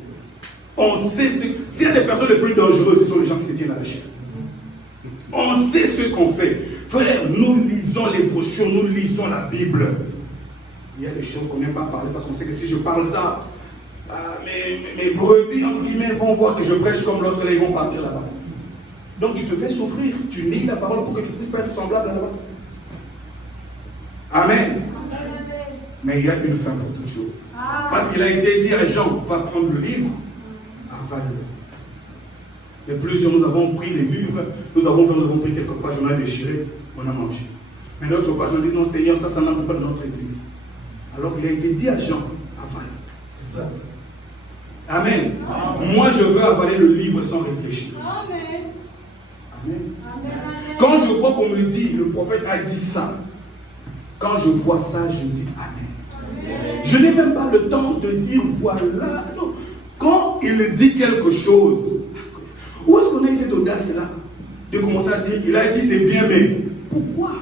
On sait ce... S'il y a des personnes les plus dangereuses, ce sont les gens qui se tiennent à la chair. On sait ce qu'on fait. Frère, nous lisons les brochures, nous lisons la Bible. Il y a des choses qu'on n'aime pas parler parce qu'on sait que si je parle ça, mes brebis entre guillemets vont voir que je prêche comme l'autre, là, ils vont partir là-bas. Donc tu te fais souffrir, tu nies la parole pour que tu puisses pas être semblable là-bas. Amen. Mais il y a une fin pour toute chose. Parce qu'il a été dit à Jean, va prendre le livre, avale-le. Et plusieurs, nous avons pris les livres, nous avons pris quelques pages, on a déchiré, on a mangé. Mais d'autres pages, on dit non Seigneur, ça n'entre pas dans notre église. Alors il a été dit à Jean, avale. Amen. Amen. Moi je veux avaler le livre sans réfléchir. Amen. Amen. Amen. Quand je vois qu'on me dit, le prophète a dit ça, quand je vois ça, je dis Amen. Amen. Je n'ai même pas le temps de dire voilà. Non. Quand quand il dit quelque chose, où est-ce qu'on a eu cette audace-là de commencer à dire, il a dit c'est bien, mais pourquoi?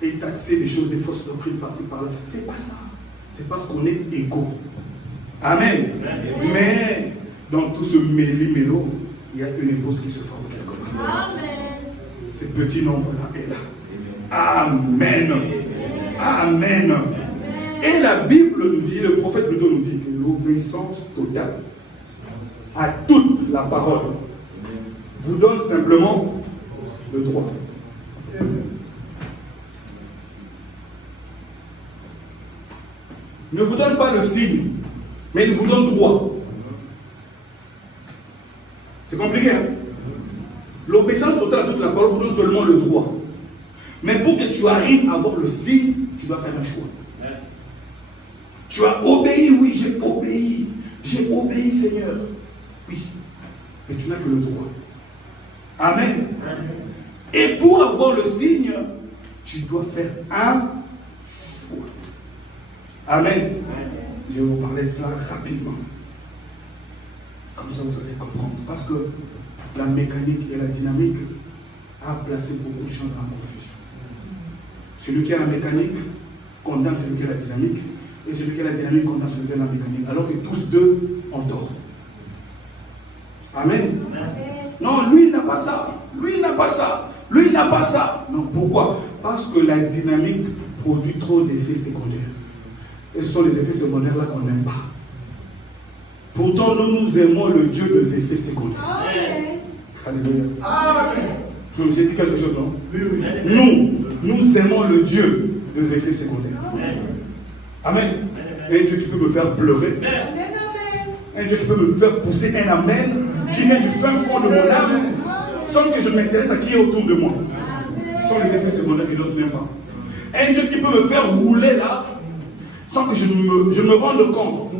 Et taxer des choses, des fausses doctrines par-ci par-là, c'est pas ça. C'est parce qu'on est égaux. Amen. Mais dans tout ce méli-mélo, il y a une épouse qui se forme quelque part. Amen. Ce petit nombre-là est là. Amen. Amen. Et la Bible nous dit, le prophète plutôt nous dit que l'obéissance totale à toute la parole vous donne simplement le droit. Ne vous donne pas le signe, mais il vous donne droit. C'est compliqué, hein? L'obéissance totale à toute la parole vous donne seulement le droit. Mais pour que tu arrives à avoir le signe, tu dois faire un choix. Tu as obéi, oui, j'ai obéi. J'ai obéi, Seigneur. Oui. Mais tu n'as que le droit. Amen. Et pour avoir le signe, tu dois faire un choix. Amen. Je vais vous parler de ça rapidement. Comme ça, vous allez comprendre. Parce que la mécanique et la dynamique a placé beaucoup de gens dans la confusion. Celui qui a la mécanique condamne celui qui a la dynamique. Et celui qui a la dynamique condamne celui qui a la mécanique. Alors que tous deux ont tort. Amen. Non, lui il n'a pas ça. Lui il n'a pas ça. Lui il n'a pas ça. Non, pourquoi? Parce que la dynamique produit trop d'effets secondaires. Et ce sont les effets secondaires là qu'on n'aime pas. Pourtant, nous aimons le Dieu des effets secondaires. Amen. Alléluia. Amen. J'ai dit quelque chose, non? Oui. Nous aimons le Dieu des effets secondaires. Amen. Un Dieu qui peut me faire pleurer. Un Dieu qui peut me faire pousser un amen qui vient du fin fond de mon âme sans que je m'intéresse à qui est autour de moi. Ce sont les effets secondaires que d'autres n'aiment pas. Un Dieu qui peut me faire rouler là sans que je me rende compte.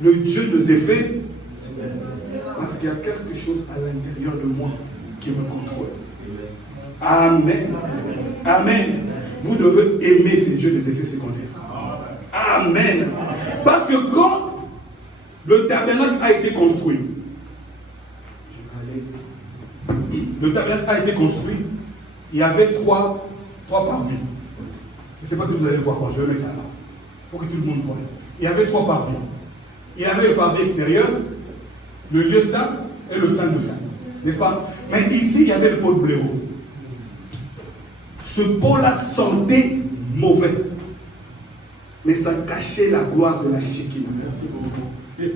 Le Dieu des effets, parce qu'il y a quelque chose à l'intérieur de moi qui me contrôle. Amen. Amen. Vous devez aimer ce Dieu des effets secondaires. Amen. Parce que quand le tabernacle a été construit, il y avait trois parvis. Je ne sais pas si vous allez voir, je vais mettre ça là, pour que tout le monde voit. Il y avait 3 parvis. Il y avait le parvis extérieur, le lieu saint et le saint de saint. N'est-ce pas? Mais ici, il y avait le pot de blaireau. Ce pot-là sentait mauvais. Mais ça cachait la gloire de la Shekinah.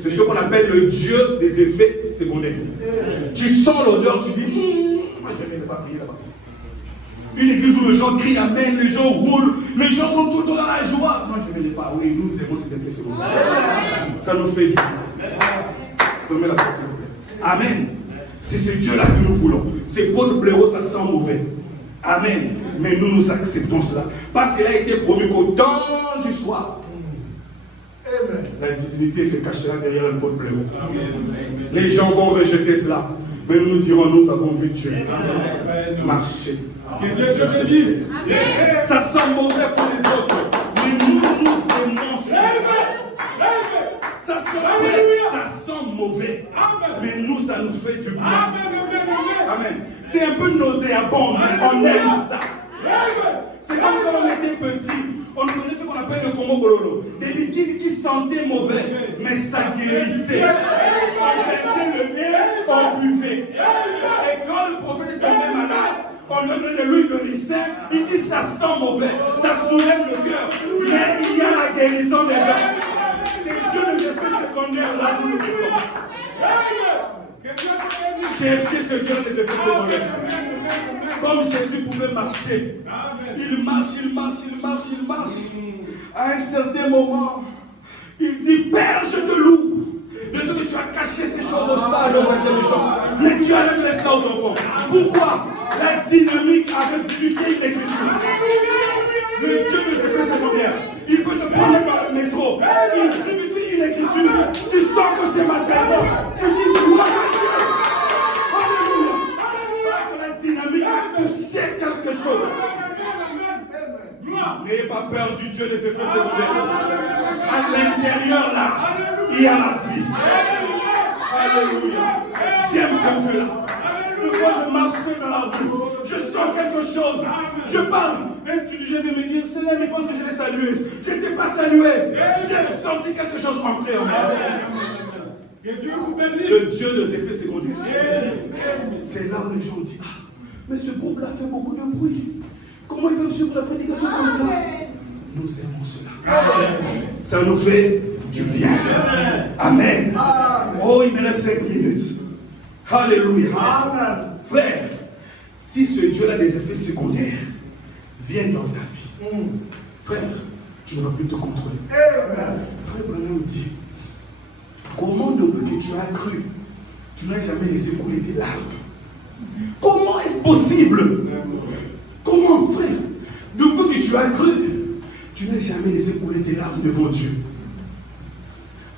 C'est ce qu'on appelle le Dieu des effets secondaires. Tu sens l'odeur, tu dis, moi je ne vais pas prier là-bas. Une église où les gens crient amen, les gens roulent, les gens sont tout le temps dans la joie. Moi je ne vais pas. Oui, nous aimons ces effets secondaires. Ça nous fait du bien. Fermez la porte, s'il vous plaît. Amen. C'est ce Dieu-là que nous voulons. Ces pots de blaireau, ça sent mauvais. Amen. Mais nous acceptons cela. Parce qu'il a été promis qu'au temps du soir, la divinité se cachera derrière un pot de blaireau. Les gens vont rejeter cela. Mais nous dirons, nous avons vu Dieu marcher. Ça sent mauvais pour les autres. Mais nous aimons cela. Ça sent mauvais. Mais nous, ça nous fait du bien. Amen. C'est un peu nauséabond, mais on aime ça. C'est comme quand on était petit. On connaît ce qu'on appelle le Congo Bololo. Des liquides qui sentaient mauvais, mais ça guérissait. On baissait le nez, on buvait. Et quand le prophète est tombé malade, on lui a donné de l'huile de ricin, il dit ça sent mauvais, ça soulève le cœur. Mais il y a la guérison des gars. C'est Dieu des effets secondaires là, nous le voulons. Cherchez ce Dieu des effets secondaires. Comme Jésus pouvait marcher. Il marche. À un certain moment, il dit, Père, je te loue de ce que tu as caché ces choses aux sages, aux intelligents. Mais tu as laissé ça aux enfants. Pourquoi? La dynamique avait vivifié une écriture. Le Dieu des effets secondaires. Il peut te prendre par le métro. Il vivifie une écriture. Tu sens que c'est ma saison. Tu dis, gloire à Dieu. Alléluia. Parce que la dynamique a touché quelque chose. N'ayez pas peur du Dieu des effets secondaires. À l'intérieur là, il y a la vie. J'aime ce Dieu-là. Une fois, je marchais dans la rue. Je sens quelque chose. Je parle. Même tu disais de me dire, Seigneur, mais pense que je l'ai salué. Je n'étais pas salué. J'ai senti quelque chose entrer en moi. Le Dieu des effets secondaires. C'est là où les gens disent, ah, mais ce groupe-là fait beaucoup de bruit. Comment ils peuvent suivre la prédication comme ça? Nous aimons cela. Ça nous fait du bien. Amen. Oh, il me reste 5 minutes. Alléluia. Frère, si ce Dieu-là des effets secondaires vient dans ta vie, frère, tu n'auras plus te contrôler. Frère Branham dit, comment depuis que tu as cru, tu n'as jamais laissé couler des larmes? Comment est-ce possible? Comment, frère? Depuis que tu as cru, tu n'as jamais laissé couler tes larmes devant Dieu.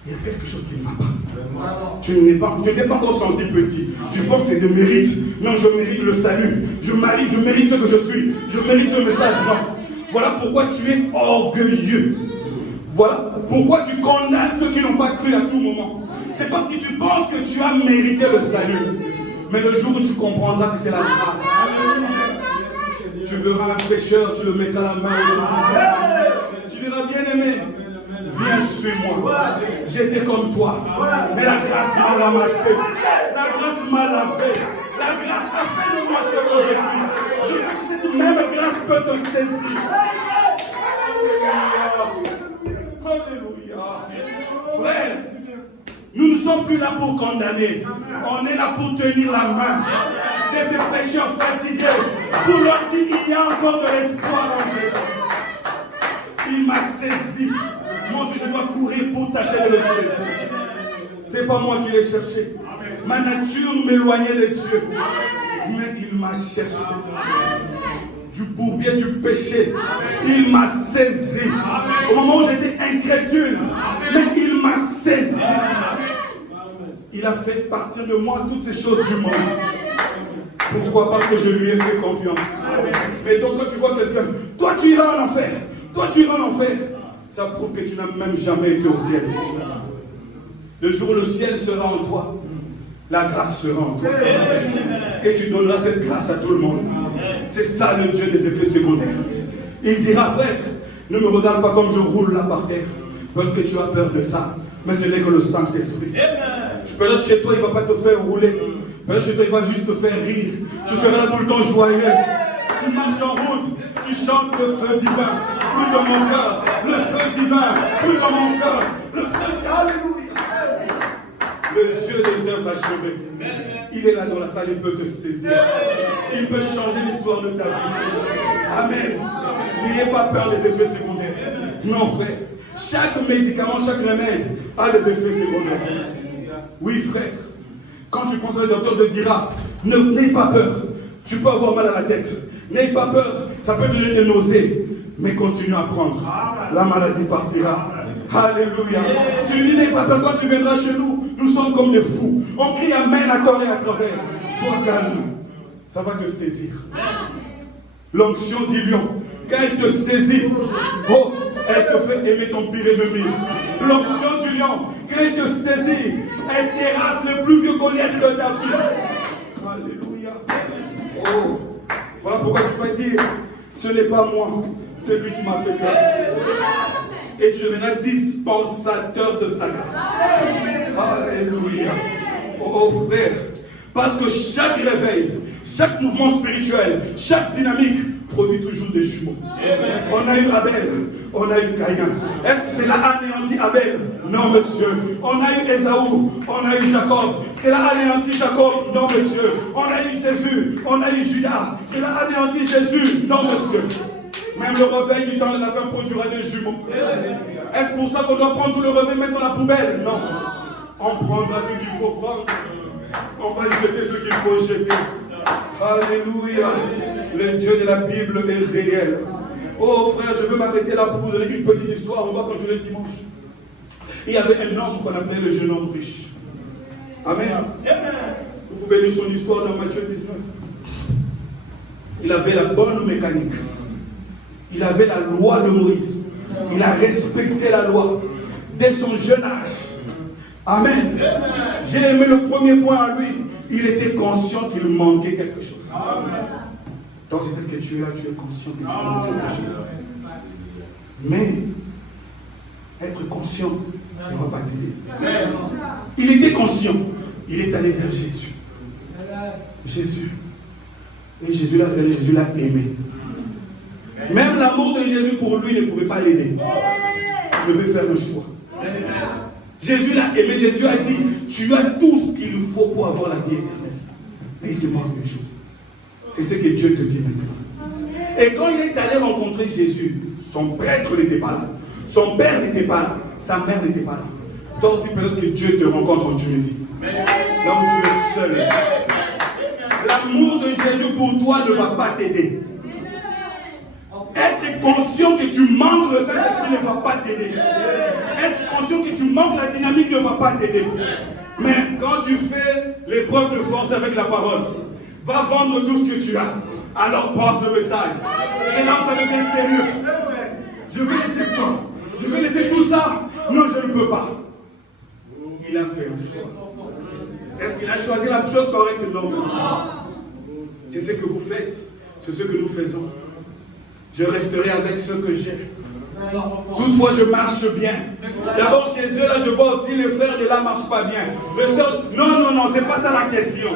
Il y a quelque chose qui ne va pas. Tu n'es pas encore senti petit. Tu penses que c'est de mérite. Non, je mérite le salut. Je mérite ce que je suis. Je mérite ce message. Non. Voilà pourquoi tu es orgueilleux. Voilà pourquoi tu condamnes ceux qui n'ont pas cru à tout moment. C'est parce que tu penses que tu as mérité le salut. Mais le jour où tu comprendras que c'est la grâce, tu verras un pécheur, tu le mettras la main. Tu diras, bien aimé, viens suis-moi. J'étais comme toi. Mais la grâce m'a ramassé. La grâce m'a lavé. La grâce a fait de moi ce que je suis. Je sais que cette même grâce peut te saisir. Alléluia. Frère, nous ne sommes plus là pour condamner. On est là pour tenir la main de ces pécheurs fatigués. Pour leur dire qu'il y a encore de l'espoir en Jésus. Il m'a saisi. Moi aussi je dois courir pour tâcher de le saisir. C'est pas moi qui l'ai cherché. Ma nature m'éloignait de Dieu. Mais il m'a cherché. Du bourbier du péché. Il m'a saisi. Au moment où j'étais incrédule. Mais il m'a saisi. Il a fait partir de moi toutes ces choses du monde. Pourquoi? Parce que je lui ai fait confiance. Mais donc quand tu vois quelqu'un, toi tu iras en enfer. Toi tu iras en enfer. Ça prouve que tu n'as même jamais été au ciel. Le jour où le ciel sera en toi, la grâce sera en toi. Et tu donneras cette grâce à tout le monde. C'est ça le Dieu des effets secondaires. Il dira, frère, ne me regarde pas comme je roule là par terre. Parce que tu as peur de ça. Mais ce n'est que le Saint-Esprit. Peut-être chez toi, il ne va pas te faire rouler. Peut-être chez toi, il va juste te faire rire. Tu seras là tout le temps joyeux. Tu marches en route, tu chantes le feu divin. Plus dans mon cœur, le feu divin. Plus dans mon cœur, le feu divin. Alléluia. Le Dieu des œuvres achevées. Il est là dans la salle, il peut te saisir. Il peut changer l'histoire de ta vie. Amen. N'ayez pas peur des effets secondaires. Non, frère. Chaque médicament, chaque remède a des effets secondaires. Oui, frère. Quand tu penses à le docteur te dira, n'aie pas peur. Tu peux avoir mal à la tête. N'aie pas peur. Ça peut te donner des nausées. Mais continue à prendre. La maladie partira. Alléluia. Tu lui dis, n'aie pas peur. Quand tu viendras chez nous, nous sommes comme des fous. On crie amen à tort et à travers. Sois calme. Ça va te saisir. L'onction du lion. Quand elle te saisit, oh, elle te fait aimer ton pire ennemi. L'onction du lion, quand elle te saisit, elle terrasse le plus vieux Goliath de ta vie. Alléluia. Oh, voilà pourquoi tu peux dire, ce n'est pas moi, c'est lui qui m'a fait grâce. Et tu deviendras dispensateur de sa grâce. Alléluia. Oh frère, parce que chaque réveil, chaque mouvement spirituel, chaque dynamique produit toujours des jumeaux. On a eu Abel, on a eu Caïn. Est-ce que c'est là anéanti Abel? Non, monsieur. On a eu Ésaü, on a eu Jacob. C'est là anéanti Jacob? Non, monsieur. On a eu Jésus, on a eu Judas. C'est là anéanti Jésus? Non, monsieur. Même le réveil du temps de la fin produira des jumeaux. Est-ce pour ça qu'on doit prendre tout le réveil et mettre dans la poubelle? Non. On prendra ce qu'il faut prendre. On va jeter ce qu'il faut jeter. Alléluia. Le Dieu de la Bible est réel. Oh frère, je veux m'arrêter là pour vous donner une petite histoire. On va continuer dimanche. Il y avait un homme qu'on appelait le jeune homme riche. Amen. Vous pouvez lire son histoire dans Matthieu 19. Il avait la bonne mécanique. Il avait la loi de Moïse. Il a respecté la loi. Dès son jeune âge. Amen. J'ai aimé le premier point à lui. Il était conscient qu'il manquait quelque chose. Donc c'est-à-dire que tu es là, tu es conscient que tu manques quelque chose. Mais être conscient ne va pas t'aider. Il était conscient. Il est allé vers Jésus. Jésus. Et Jésus l'a regardé, Jésus l'a aimé. Même l'amour de Jésus pour lui ne pouvait pas l'aider. Il devait faire le choix. Jésus l'a aimé, Jésus a dit, tu as tout ce qu'il faut pour avoir la vie éternelle. Mais il te manque une chose. C'est ce que Dieu te dit maintenant. Et quand il est allé rencontrer Jésus, son prêtre n'était pas là. Son père n'était pas là. Sa mère n'était pas là. Donc c'est peut-être que Dieu te rencontre en Tunisie. Là où tu es seul. L'amour de Jésus pour toi ne va pas t'aider. Être conscient que tu manques le Saint-Esprit ne va pas t'aider. Être conscient que tu manques la dynamique ne va pas t'aider. Mais quand tu fais l'épreuve de force avec la parole, va vendre tout ce que tu as. Alors pense le message. Et là, ça devient sérieux. Je vais laisser quoi? Je vais laisser tout ça? Non, je ne peux pas. Il a fait un choix. Est-ce qu'il a choisi la chose correcte? Non. C'est ce que vous faites. C'est ce que nous faisons. Je resterai avec ce que j'ai. Toutefois, je marche bien. D'abord, chez eux, là, je vois aussi les frères de là ne marchent pas bien. Le seul... Non, c'est pas ça la question.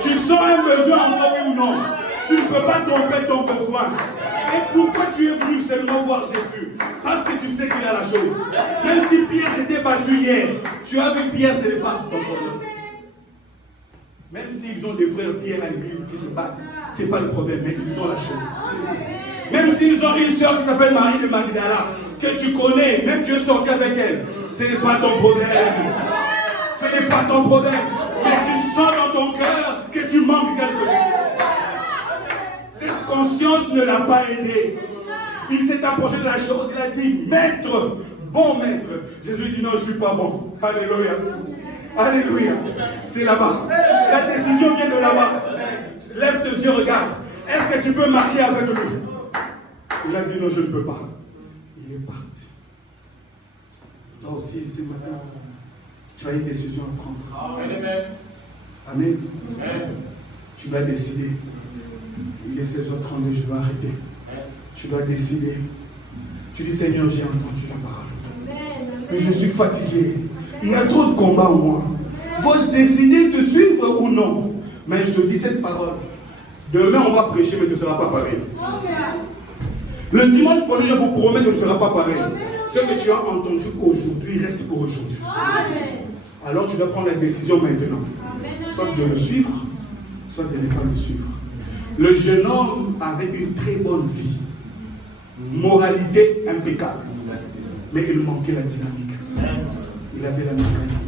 Tu sens un besoin encore, oui ou non? Tu ne peux pas tromper ton besoin. Et pourquoi tu es venu seulement voir Jésus? Parce que tu sais qu'il a la chose. Même si Pierre s'était battu hier, tu as vu Pierre, ce n'est pas ton problème. Même s'ils ont des frères Pierre à l'église qui se battent, ce n'est pas le problème, mais ils ont la chose. Même s'ils ont une soeur qui s'appelle Marie de Magdala, que tu connais, même tu es sorti avec elle, ce n'est pas ton problème. Ce n'est pas ton problème. Mais tu sens dans ton cœur que tu manques quelque chose. Cette conscience ne l'a pas aidé. Il s'est approché de la chose, il a dit, maître, bon maître. Jésus dit, non, je ne suis pas bon. Alléluia. Alléluia. C'est là-bas. La décision vient de là-bas. Lève tes yeux, regarde. Est-ce que tu peux marcher avec lui? Il a dit, non, je ne peux pas. Il est parti. Toi aussi, ce matin, tu as une décision à prendre. Amen. Amen. Tu dois décider. Il est 16h32, je dois arrêter. Tu dois décider. Tu dis, Seigneur, j'ai entendu la parole. Mais je suis fatigué. Il y a trop de combats en moi. Dois-je décider de suivre ou non? Mais je te dis cette parole. Demain, on va prêcher, mais ce ne sera pas pareil. Le dimanche prochain, je vous promets, ce ne sera pas pareil. Ce que tu as entendu aujourd'hui reste pour aujourd'hui. Alors tu dois prendre la décision maintenant. Soit de le suivre, soit de ne pas le suivre. Le jeune homme avait une très bonne vie. Moralité impeccable. Mais il manquait la dynamique. Il avait la mécanique.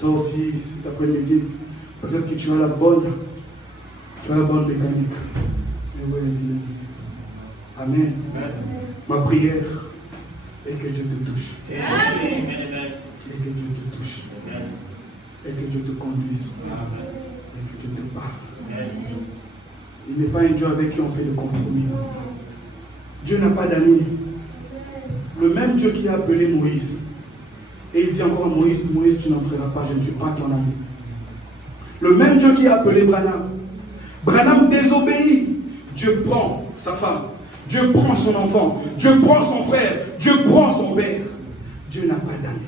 Toi aussi, cet après-midi, peut-être que tu as la bonne mécanique. Mais où est la dynamique? Amen. Ma prière est que Dieu te touche. Et que Dieu te touche. Et que Dieu te conduise. Et que Dieu te parle. Il n'est pas un Dieu avec qui on fait des compromis. Dieu n'a pas d'amis. Le même Dieu qui a appelé Moïse. Et il dit encore à Moïse, Moïse, tu n'entreras pas, je ne suis pas ton ami. Le même Dieu qui a appelé Branham. Branham désobéit. Dieu prend sa femme. Dieu prend son enfant. Dieu prend son frère. Dieu prend son père. Dieu n'a pas d'amis.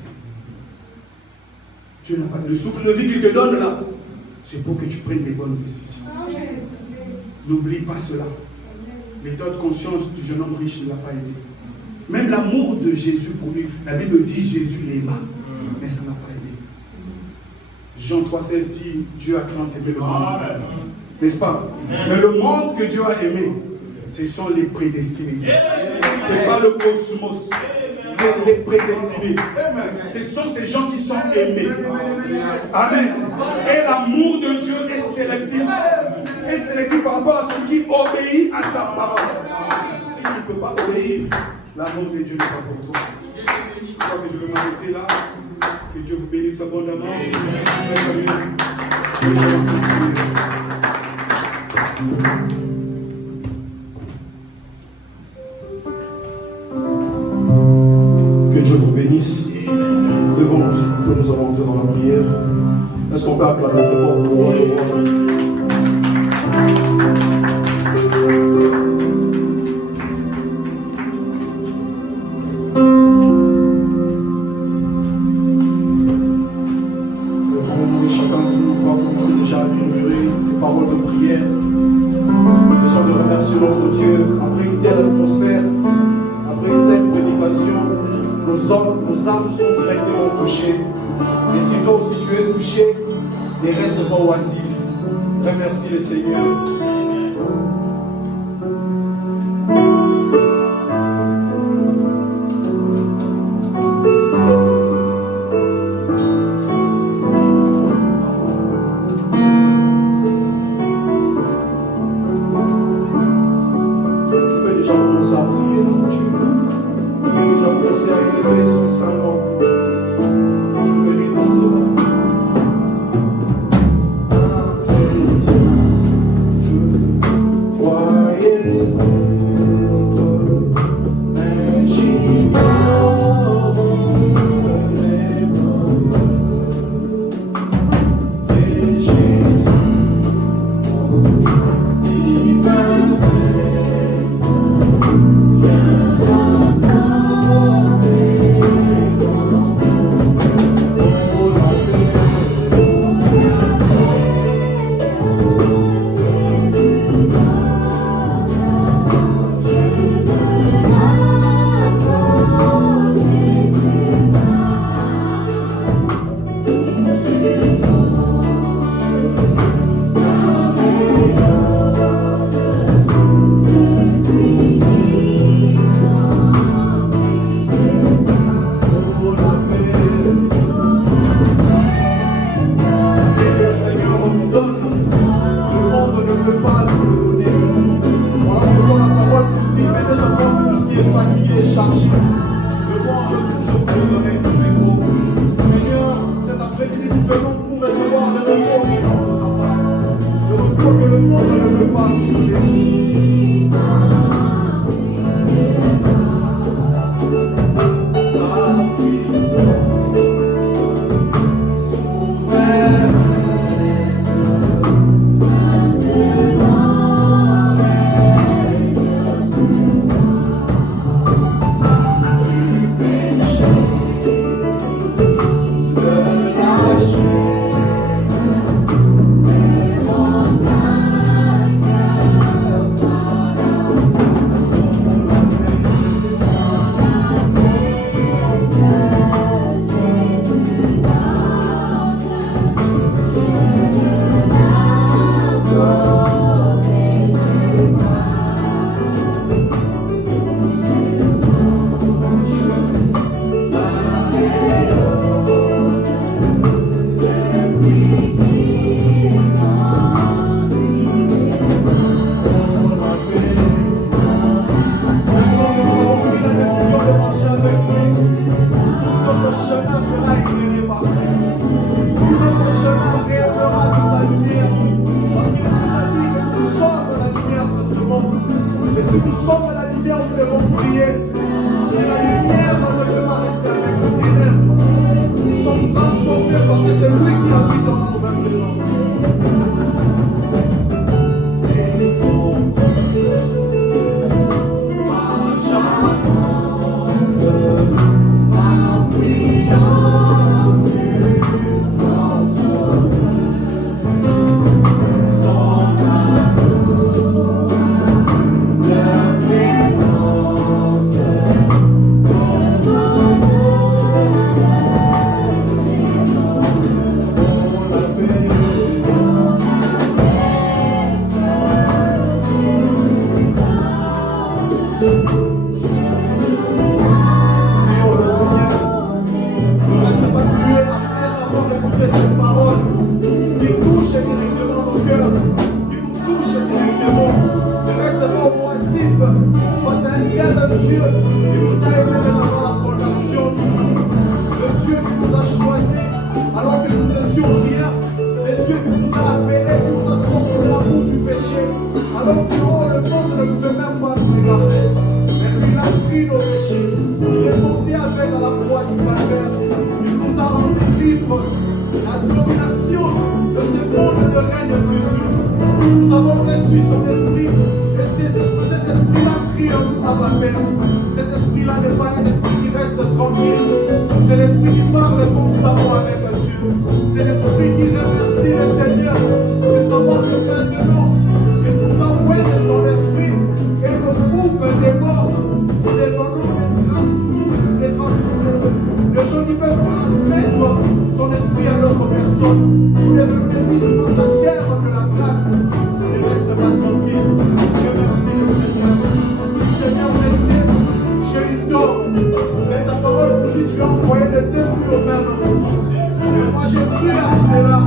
Dieu n'a pas d'amis. Le souffle de vie qu'il te donne là, c'est pour que tu prennes des bonnes décisions. N'oublie pas cela. L'état de conscience du jeune homme riche ne l'a pas aidé. Même l'amour de Jésus pour lui, la Bible dit Jésus l'aima, mais ça n'a pas aidé. Jean 3,16 dit Dieu a tant aimé le monde. N'est-ce pas? Mais le monde que Dieu a aimé, ce sont les prédestinés. Ce n'est pas le cosmos. C'est les prédestinés. Ce sont ces gens qui sont aimés. Amen. Et l'amour de Dieu est sélectif. Est sélectif par rapport à celui qui obéit à sa parole. Si tu ne peux pas obéir, l'amour de Dieu n'est pas pour toi. Je crois que je vais m'arrêter là. Que Dieu vous bénisse abondamment. Que Dieu vous bénisse. Devant nous. fort pour le roi des rois. Lèverons-nous chacun de nous va commencer déjà à murmurer des paroles de prière, des chants de remercier notre Dieu. Après une telle atmosphère, après une telle prédication, nos âmes sont directement touchées. Et si toi aussi tu es touché, ne reste pas oisif. Remercie le Seigneur. Tu peux déjà commencer à prier ton Dieu. Tu peux déjà commencer à élever son Saint-Nom. Tu mérites cela. Un chrétien, je suis son esprit. Et cet esprit-là crie en nous, Abba Père. Cet esprit-là n'est pas un esprit qui reste tranquille. C'est l'esprit qui parle constamment avec Dieu. C'est l'esprit qui remercie le Seigneur. Et savoir que maintenant, il nous envoie de son esprit et nous coupe des morts. C'est dans nous des gens qui peuvent transmettre son esprit à d'autres personnes. Nous devenons des dispensataires de la grâce. Ne reste pas tranquille. Dieu merci le Seigneur. Seigneur, merci. J'ai eu tort. Mais ta parole nous dit tu as envoyé des débuts au même moment. Et moi j'ai cru à cela.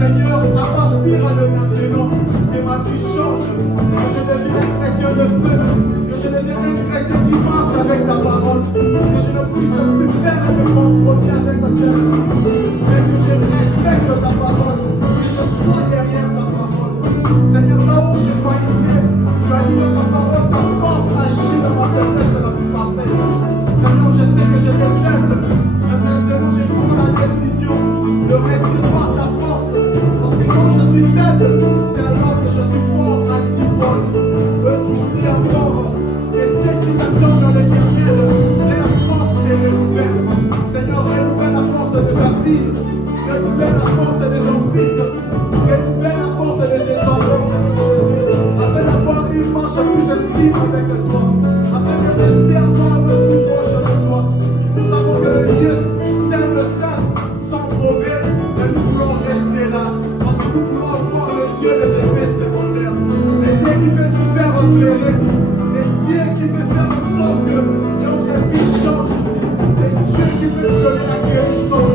Seigneur, à partir de maintenant, que ma vie change. Que je devienne un chrétien de feu. Que je devienne un chrétien qui marche avec ta parole. Que je ne puisse plus faire de compromis avec ta service. Mais que je respecte ta parole. Que je sois derrière ta parole. Seigneur, là où je faillissais, tu as dit dans ta parole, ta force agit dans ma faiblesse la plus parfaite. Seigneur, je sais que j'étais faible. Mais maintenant, je prends la décision de rester par ta force. Parce que quand je suis faible, c'est alors que je suis fort à 10 fois. Tu dis encore que ceux qui s'attendent dans l'éternel, leur force est renouvelle. Seigneur, renouvelle la force de ta fille. Renouvelle la force de ton fils. Renouvelle la force de tes enfants, Seigneur Jésus. Afin d'avoir une marche plus intime avec toi. Afin de rester encore un peu plus proche de toi. Nous savons que le Dieu saint, sans mauvais, mais nous voulons rester là. Parce que nous voulons voir le Dieu de tes faits secondaires. Le Dieu qui peut nous faire opérer. Le Dieu qui peut faire en sorte que notre vie change. Le Dieu qui peut nous donner la guérison.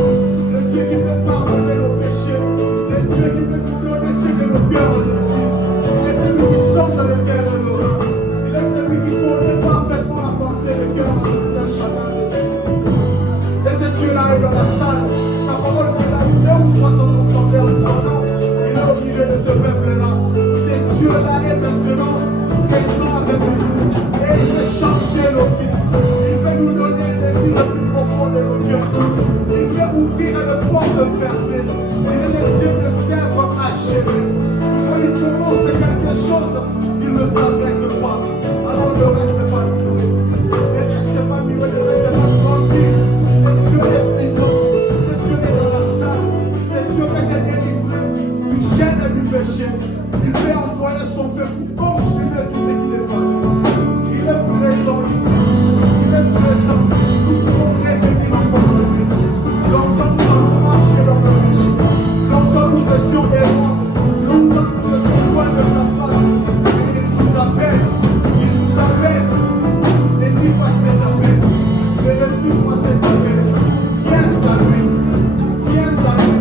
Le Dieu qui peut pardonner nos péchés. Le Dieu qui peut nous donner ce que nos cœurs désirent. Il est celui qui sort le cœur de nos mains. Il est celui qui connaît parfaitement la pensée du cœur de tout un chacun de nous. Et ce Dieu-là est dans la salle. Sa parole dit là, 2 ou 3 sont ensemble en son nom. Il est au milieu de ce peuple-là. Ce Dieu-là est maintenant présent avec nous. Et il peut changer nos vies. Il peut nous donner les désirs les plus profonds de nos yeux. Il peut ouvrir de portes fermées. Il est le Dieu de serve achevé. Quand il commence quelque chose, il ne s'arrête pas. Alors ne reste pas muet. Ne reste pas muet, ne reste pas tranquille. Ce Dieu est vivant. Ce Dieu est dans la salle. Ce Dieu peut te délivrer du gêne et du péché. Il peut envoyer son feu pour consumer tout ce qui n'est pas. Il est présent ici. Il est présent. Nous pouvons revenir encore de lui. Longtemps nous avons marché dans le péché. Longtemps nous étions errants. Longtemps nous étions loin de sa face. Mais il nous appelle. Il nous appelle. Et lui va s'étaper. Et le tout va s'étaper. Viens à lui. Viens à lui.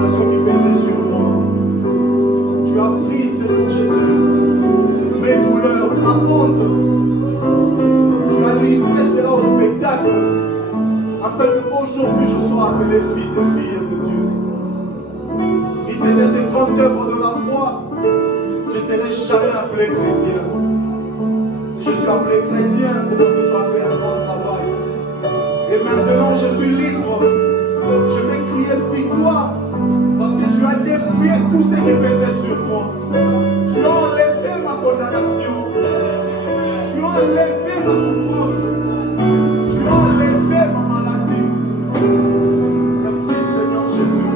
condamnation qui pesait sur moi. Tu as pris, Seigneur Jésus, mes douleurs, ma honte. Tu as livré cela au spectacle, afin qu'aujourd'hui je sois appelé fils et fille de Dieu. Il te laisse une grande œuvre dans la foi. Je ne serai jamais appelé chrétien. Si je suis appelé chrétien, c'est parce que tu as fait un bon travail. Et maintenant, je suis libre. Je vais crier victoire parce que tu as dépouillé tout ce qui pesait sur moi. Tu as enlevé ma condamnation. Tu as enlevé ma souffrance. Tu as enlevé ma maladie. Merci Seigneur Jésus.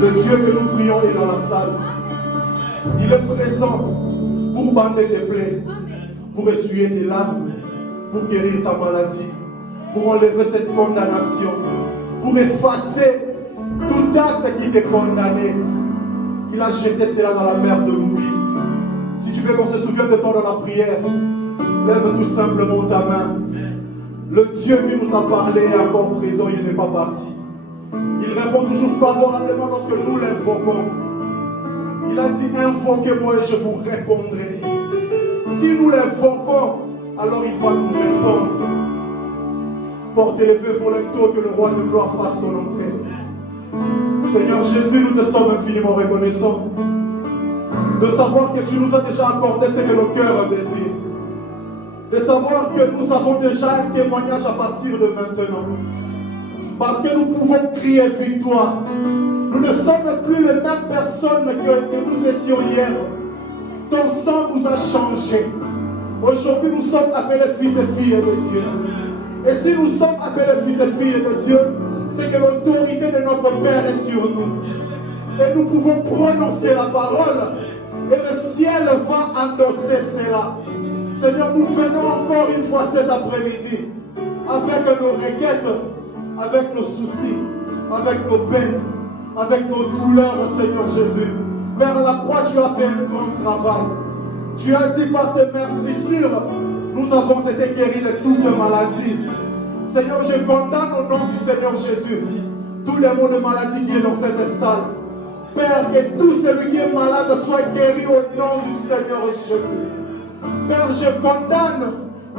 Le Dieu que nous prions est dans la salle. Il est présent pour bander tes plaies, pour essuyer tes larmes, pour guérir ta maladie, pour enlever cette condamnation, pour effacer tout acte qui t'est condamné. Il a jeté cela dans la mer de l'oubli. Si tu veux qu'on se souvienne de toi dans la prière, lève tout simplement ta main. Le Dieu qui nous a parlé est encore présent, il n'est pas parti. Il répond toujours favorablement lorsque nous l'invoquons. Il a dit, invoquez-moi et je vous répondrai. Si nous l'invoquons, alors il va nous répondre. Portez les feux volontaires que le roi de gloire fasse son entrée. Seigneur Jésus, nous te sommes infiniment reconnaissants de savoir que tu nous as déjà accordé ce que nos cœurs désirent. De savoir que nous avons déjà un témoignage à partir de maintenant. Parce que nous pouvons crier victoire. Nous ne sommes plus les mêmes personnes que nous étions hier. Ton sang nous a changés. Aujourd'hui, nous sommes appelés fils et filles de Dieu. Et si nous sommes appelés fils et filles de Dieu, c'est que l'autorité de notre Père est sur nous. Et nous pouvons prononcer la parole. Et le ciel va endosser cela. Seigneur, nous venons encore une fois cet après-midi avec nos requêtes, avec nos soucis, avec nos peines, avec nos douleurs, Seigneur Jésus. Vers la croix, tu as fait un grand travail. Tu as dit par tes meurtrissures, nous avons été guéris de toute maladie. Seigneur, je condamne au nom du Seigneur Jésus tous les maux de maladie qui est dans cette salle. Père, que tout celui qui est malade soit guéri au nom du Seigneur Jésus. Père, je condamne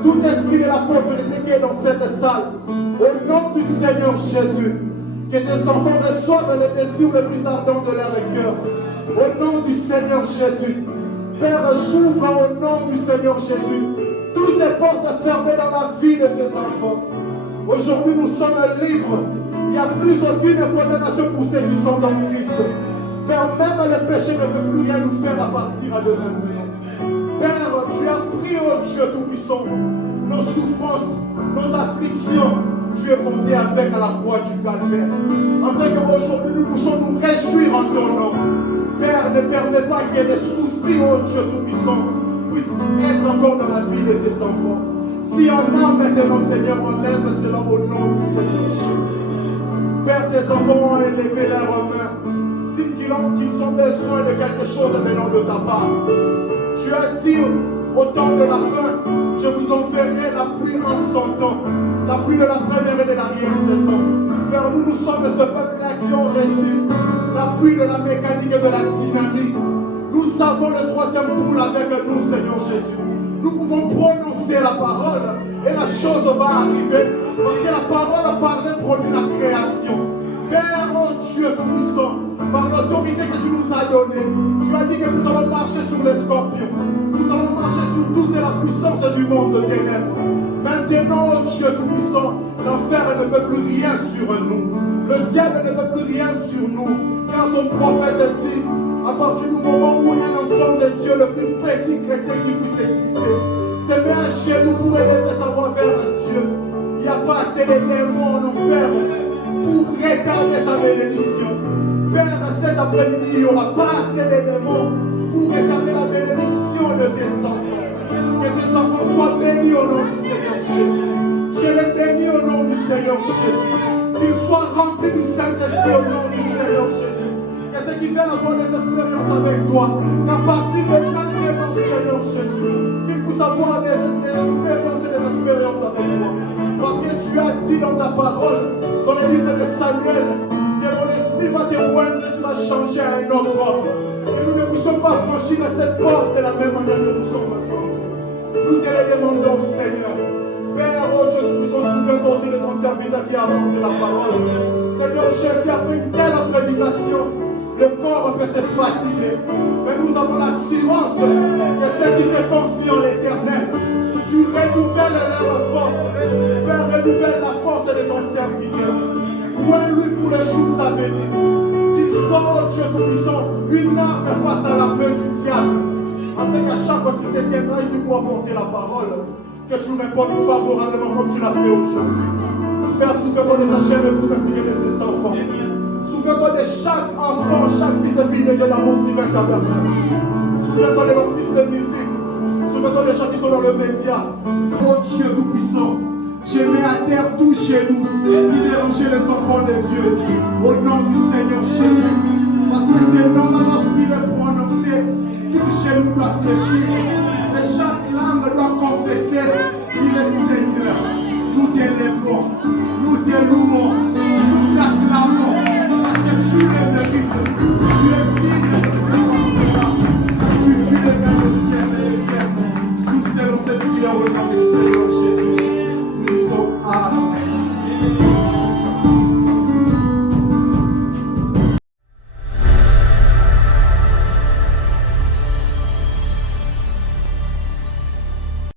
tout esprit de la pauvreté qui est dans cette salle. Au nom du Seigneur Jésus, que tes enfants reçoivent les désirs les plus ardents de leur cœur. Au nom du Seigneur Jésus. Père, j'ouvre au nom du Seigneur Jésus toutes les portes fermées dans la vie de tes enfants. Aujourd'hui, nous sommes libres. Il n'y a plus aucune condamnation pour ceux qui sont dans Christ. Père, même le péché ne peut plus rien nous faire à partir de maintenant. Père, tu as pris, oh Dieu Tout-Puissant, nos souffrances, nos afflictions. Tu es monté avec à la croix du calvaire. Afin qu'aujourd'hui nous puissions nous réjouir en ton nom. Père, ne permets pas que les soucis, oh Dieu Tout-Puissant, puissent être encore dans la vie de tes enfants. Si on a maintenant, Seigneur, on lève cela au nom du Seigneur Jésus. Père, tes enfants ont élevé leurs mains. Qu'ils ont besoin de quelque chose venant de ta part. Tu as dit au temps de la fin, je vous enverrai la pluie en son temps, la pluie de la première et de l'arrière-saison. Père, nous sommes ce peuple-là qui ont reçu la pluie de la mécanique et de la dynamique. Nous avons le troisième boule avec nous, Seigneur Jésus. Nous pouvons prononcer la parole et la chose va arriver. Parce que la parole parle produit la création. Père, oh Dieu Tout-Puissant, par l'autorité que tu nous as donnée, tu as dit que nous allons marcher sur les scorpions. Nous allons marcher sur toute la puissance du monde de ténèbres. Maintenant, oh Dieu Tout-Puissant, l'enfer ne peut plus rien sur nous. Le diable ne peut plus rien sur nous. Car ton prophète dit, à partir du moment où il y a un enfant de Dieu, le plus petit chrétien qui puisse exister, c'est bien chez nous pour élever sa voix vers Dieu. Il n'y a pas assez de démons en enfer pour retarder sa bénédiction. Père, cet après-midi, il n'y aura pas assez de démons pour retarder la bénédiction de tes enfants. Que tes enfants soient bénis au nom du Seigneur Jésus. Je les bénis au nom du Seigneur Jésus. Qu'ils soient remplis du Saint-Esprit au nom du Seigneur Jésus. Que ceux qui veulent avoir des expériences avec toi, qu'à partir de maintenant, Seigneur Jésus, qu'ils puissent avoir des expériences et des expériences avec toi. Parce que tu as dit dans ta parole, dans le livre de Samuel, que mon esprit va te oindre et tu vas changer à un autre homme. Et nous ne puissions pas franchir cette porte de la même manière que nous sommes ensemble. Nous te le demandons, Seigneur. Père, oh Dieu, nous puissions souvenir aussi de ton serviteur qui a apporté la parole. Seigneur Jésus, après une telle prédication, le corps peut se fatiguer. Mais nous avons l'assurance que ceux qui se confient en l'Éternel, tu renouvelles leur force. Père, renouvelle la force de ton serviteur. Crois-lui pour les jours à venir. Qu'il sorte, Dieu Tout-Puissant, une arme face à la main du diable. Afin qu'à chaque fois qu'il se tiendra ici pour apporter la parole, que tu répondes favorablement comme tu l'as fait aujourd'hui. Père, souviens-toi de ta chaîne pour ainsi que de ses enfants. Souviens-toi de chaque enfant, chaque fils de fille de Dieu dans mon divin tabernacle. Souviens-toi de nos fils de musique. Souviens-toi des gens qui sont dans le média. Oh Dieu tout-puissant, je mets à terre tout chez nous qui dérangeait les enfants de Dieu. Au nom du Seigneur.